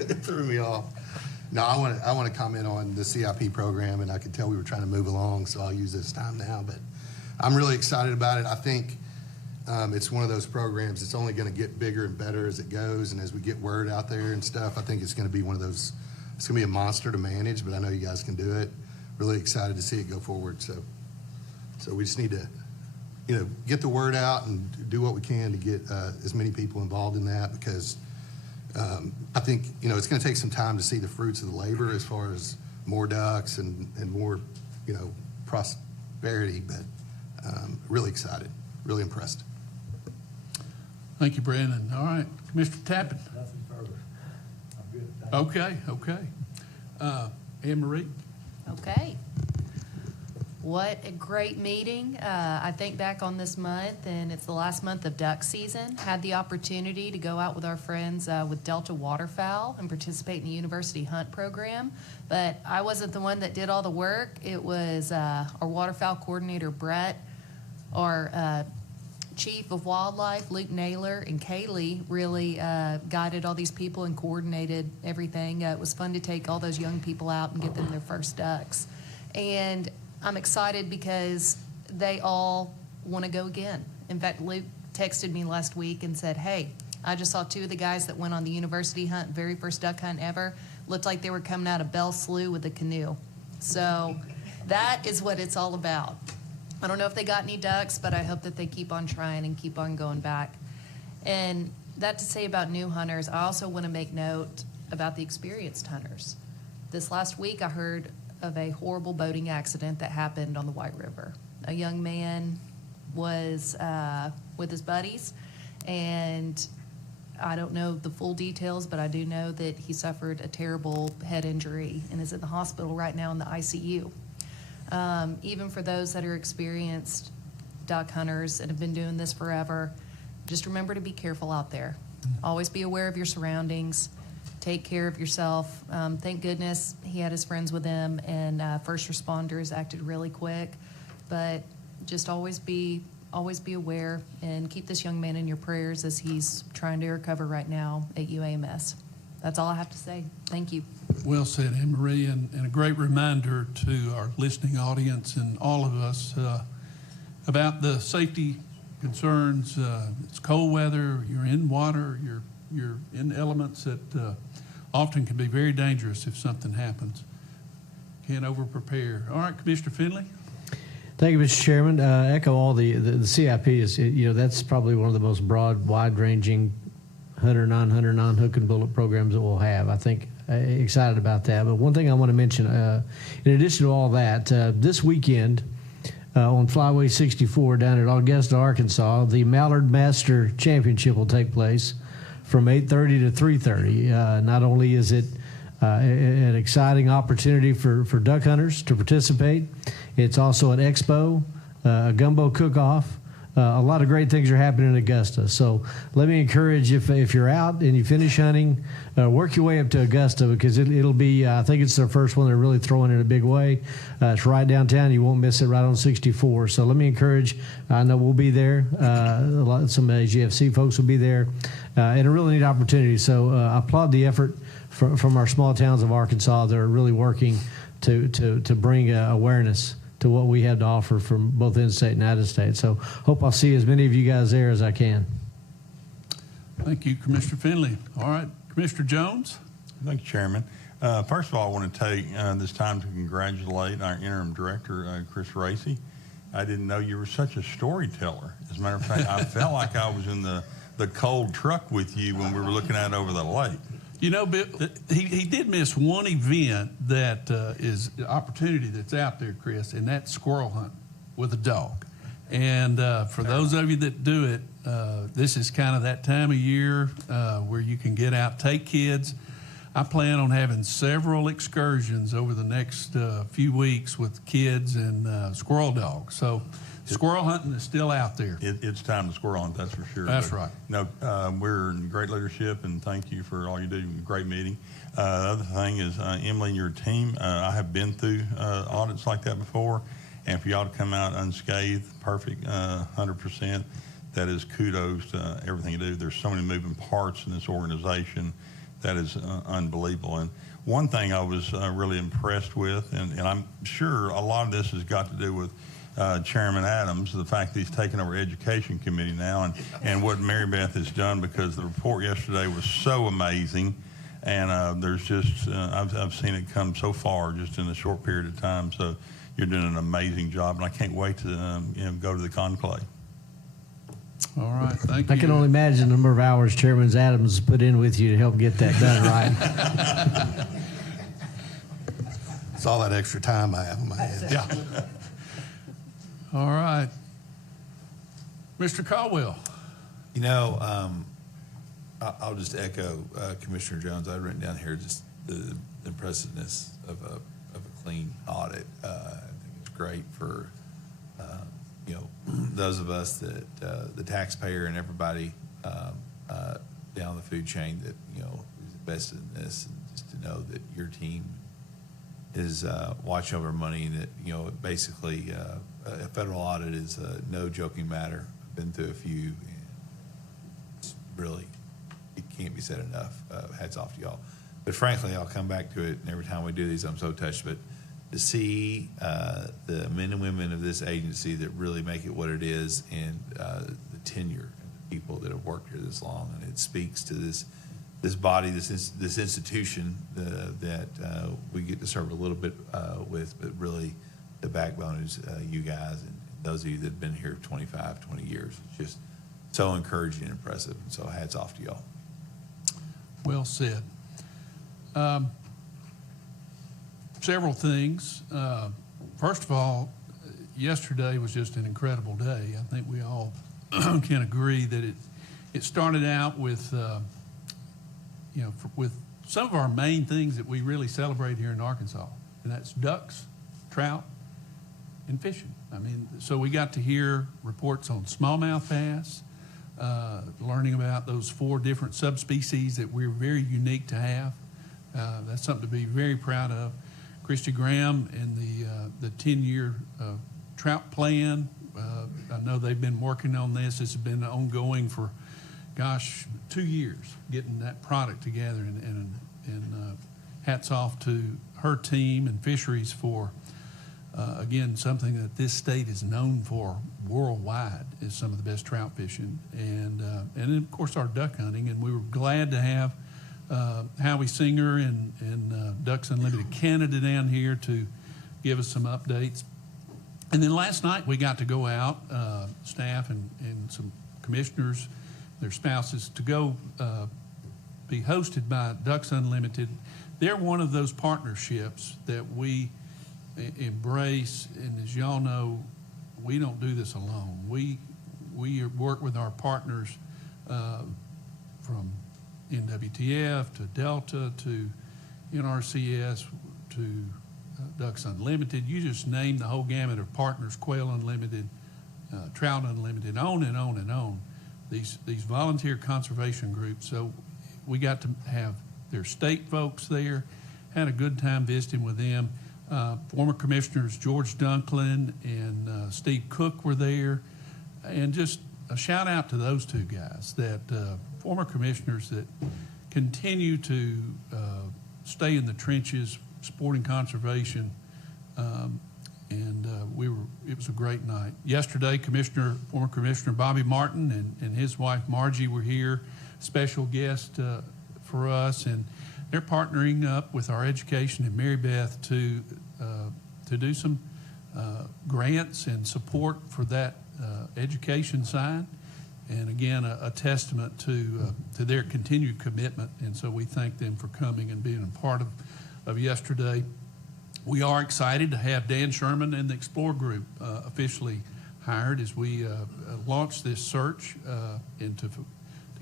It threw me off. No, I want to comment on the CIP program, and I could tell we were trying to move along, so I'll use this time now. But I'm really excited about it. I think it's one of those programs that's only going to get bigger and better as it goes, and as we get word out there and stuff, I think it's going to be one of those, it's going to be a monster to manage, but I know you guys can do it. Really excited to see it go forward. So we just need to, get the word out and do what we can to get as many people involved in that, because I think, it's going to take some time to see the fruits of the labor as far as more ducks and more, prosperity, but really excited, really impressed. Thank you, Brandon. All right, Commissioner Tappan. Nothing further. I'm good. Okay. Anne Marie? Okay. What a great meeting. I think back on this month, and it's the last month of duck season. Had the opportunity to go out with our friends with Delta Waterfowl and participate in the University Hunt program. But I wasn't the one that did all the work. It was our waterfowl coordinator, Brett, our Chief of Wildlife, Luke Naylor, and Kaylee really guided all these people and coordinated everything. It was fun to take all those young people out and get them their first ducks. And I'm excited because they all want to go again. In fact, Luke texted me last week and said, hey, I just saw 2 of the guys that went on the university hunt, very first duck hunt ever. Looked like they were coming out of Bell Slough with a canoe. So that is what it's all about. I don't know if they got any ducks, but I hope that they keep on trying and keep on going back. And that to say about new hunters, I also want to make note about the experienced hunters. This last week, I heard of a horrible boating accident that happened on the White River. A young man was with his buddies, and I don't know the full details, but I do know that he suffered a terrible head injury and is in the hospital right now in the ICU. Even for those that are experienced duck hunters and have been doing this forever, just remember to be careful out there. Always be aware of your surroundings. Take care of yourself. Thank goodness he had his friends with him, and first responders acted really quick. But just always be aware and keep this young man in your prayers as he's trying to recover right now at UAMS. That's all I have to say. Thank you. Well said, Anne Marie, and a great reminder to our listening audience and all of us about the safety concerns. It's cold weather, you're in water, you're in elements that often can be very dangerous if something happens. Can't over-prepare. All right, Commissioner Finley. Thank you, Mr. Chairman. Echo all the CIP is, that's probably one of the most broad, wide-ranging hunter, non-hunter, non-hook and bullet programs that we'll have. I think excited about that. But one thing I want to mention, in addition to all that, this weekend on Flyway 64 down at Augusta, Arkansas, the Mallard Master Championship will take place from 8:30 to 3:30. Not only is it an exciting opportunity for duck hunters to participate, it's also an expo, a gumbo cook-off. A lot of great things are happening in Augusta. So let me encourage, if you're out and you finish hunting, work your way up to Augusta, because it'll be, I think it's their first one they're really throwing in a big way. It's right downtown. You won't miss it, right on 64. So let me encourage, I know we'll be there. Some AGFC folks will be there. And a really neat opportunity. So I applaud the effort from our small towns of Arkansas that are really working to bring awareness to what we have to offer from both in-state and out-of-state. So hope I'll see as many of you guys there as I can. Thank you, Commissioner Finley. All right, Commissioner Jones. Thank you, Chairman. First of all, I want to take this time to congratulate our interim director, Chris Racy. I didn't know you were such a storyteller. As a matter of fact, I felt like I was in the cold truck with you when we were looking out over the lake. You know, Bill, he did miss one event that is the opportunity that's out there, Chris, and that's squirrel hunt with a dog. And for those of you that do it, this is kind of that time of year where you can get out, take kids. I plan on having several excursions over the next few weeks with kids and squirrel dogs. So squirrel hunting is still out there. It's time to squirrel hunt, that's for sure. That's right. No, we're in great leadership, and thank you for all you do. Great meeting. The other thing is, Emily and your team, I have been through audits like that before, and for y'all to come out unscathed, perfect, 100%, that is kudos to everything you do. There's so many moving parts in this organization that is unbelievable. And one thing I was really impressed with, and I'm sure a lot of this has got to do with Chairman Adams, the fact that he's taken over Education Committee now, and what Mary Beth has done, because the report yesterday was so amazing, and there's just, I've seen it come so far just in a short period of time, so you're doing an amazing job, and I can't wait to go to the conclave. All right, thank you. I can only imagine the number of hours Chairman Adams put in with you to help get that done right. It's all that extra time I have in my head. Yeah. All right. Mr. Caldwell. You know, I'll just echo Commissioner Jones. I've written down here just the impressiveness of a clean audit. I think it's great for those of us that the taxpayer and everybody down the food chain that is invested in this, and just to know that your team is watch over money, and that basically a federal audit is no joking matter. been through a few, and it's really, it can't be said enough. Hats off to y'all. But frankly, I'll come back to it, and every time we do these, I'm so touched. But to see the men and women of this agency that really make it what it is, and the tenure and the people that have worked here this long, and it speaks to this body, this institution that we get to serve a little bit with, but really the backbone is you guys and those of you that have been here 25, 20 years. It's just so encouraging and impressive. And so hats off to y'all. Well said. Several things. First of all, yesterday was just an incredible day. I think we all can agree that it started out with, with some of our main things that we really celebrate here in Arkansas, and that's ducks, trout, and fishing. I mean, so we got to hear reports on smallmouth bass, learning about those 4 different subspecies that we're very unique to have. That's something to be very proud of. Christy Graham and the 10-year trout plan. I know they've been working on this. This has been ongoing for, 2 years, getting that product together. And hats off to her team and fisheries for, again, something that this state is known for worldwide is some of the best trout fishing. And then, of course, our duck hunting. And we were glad to have Howie Singer and Ducks Unlimited Canada down here to give us some updates. And then last night we got to go out, staff and some commissioners, their spouses, to go be hosted by Ducks Unlimited. They're one of those partnerships that we embrace, and as y'all know, we don't do this alone. We work with our partners from NWTF to Delta to NRCS to Ducks Unlimited. You just name the whole gamut of partners, Quail Unlimited, Trout Unlimited, on and on and on. These volunteer conservation groups. So we got to have their state folks there, had a good time visiting with them. Former commissioners George Dunklin and Steve Cook were there. And just a shout out to those two guys, that former commissioners that continue to stay in the trenches, supporting conservation, it was a great night. Yesterday, former Commissioner Bobby Martin and his wife Margie were here, special guest for us, and they're partnering up with our education and Mary Beth to do some grants and support for that education side. And again, a testament to their continued commitment. And so we thank them for coming and being a part of yesterday. We are excited to have Dan Sherman and the Explore Group officially hired as we launch this search and to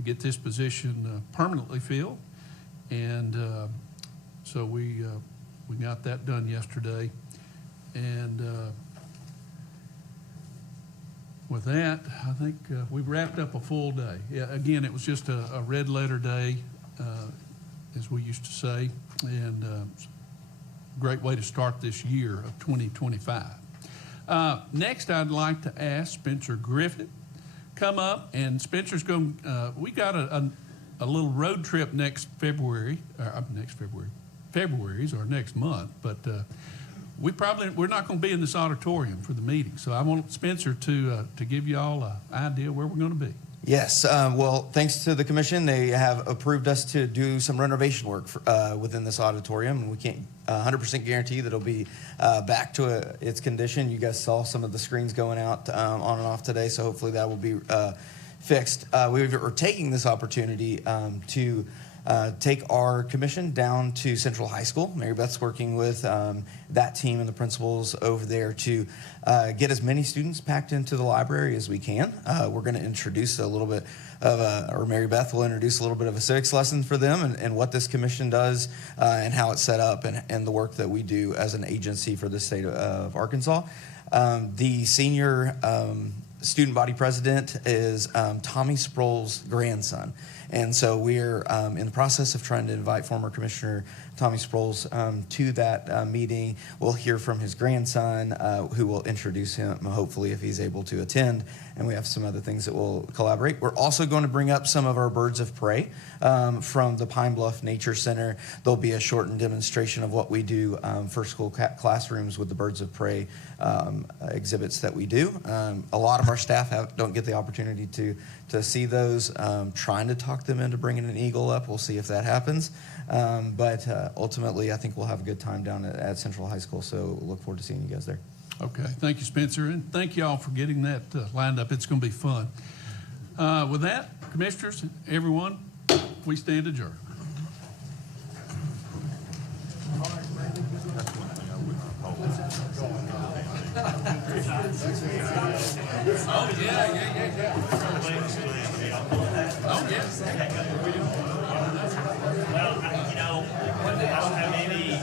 get this position permanently filled. And so we got that done yesterday. And with that, I think we've wrapped up a full day. Yeah, again, it was just a red letter day, as we used to say, and great way to start this year of 2025. Next, I'd like to ask Spencer Griffith come up, and Spencer's going. We got a little road trip next February. February's our next month, but we're not going to be in this auditorium for the meeting. So I want Spencer to give you all an idea where we're going to be. Yes. Well, thanks to the commission, they have approved us to do some renovation work within this auditorium, and we can't 100% guarantee that it'll be back to its condition. You guys saw some of the screens going out on and off today, so hopefully that will be fixed. We are taking this opportunity to take our commission down to Central High School. Mary Beth's working with that team and the principals over there to get as many students packed into the library as we can. We're going to introduce a little bit of or Mary Beth will introduce a little bit of a civics lesson for them and what this commission does and how it's set up and the work that we do as an agency for the state of Arkansas. The senior student body president is Tommy Sproul's grandson. And so we're in the process of trying to invite former Commissioner Tommy Sproles to that meeting. We'll hear from his grandson, who will introduce him, hopefully, if he's able to attend. And we have some other things that will collaborate. We're also going to bring up some of our birds of prey from the Pine Bluff Nature Center. There'll be a shortened demonstration of what we do for school classrooms with the birds of prey exhibits that we do. A lot of our staff don't get the opportunity to see those. Trying to talk them into bringing an eagle up. We'll see if that happens. But ultimately, I think we'll have a good time down at Central High School. So look forward to seeing you guys there. Okay, thank you, Spencer, and thank you all for getting that lined up. It's going to be fun. With that, commissioners, everyone, we stand adjourned. Oh, yeah. Oh, yes. Well, I don't have any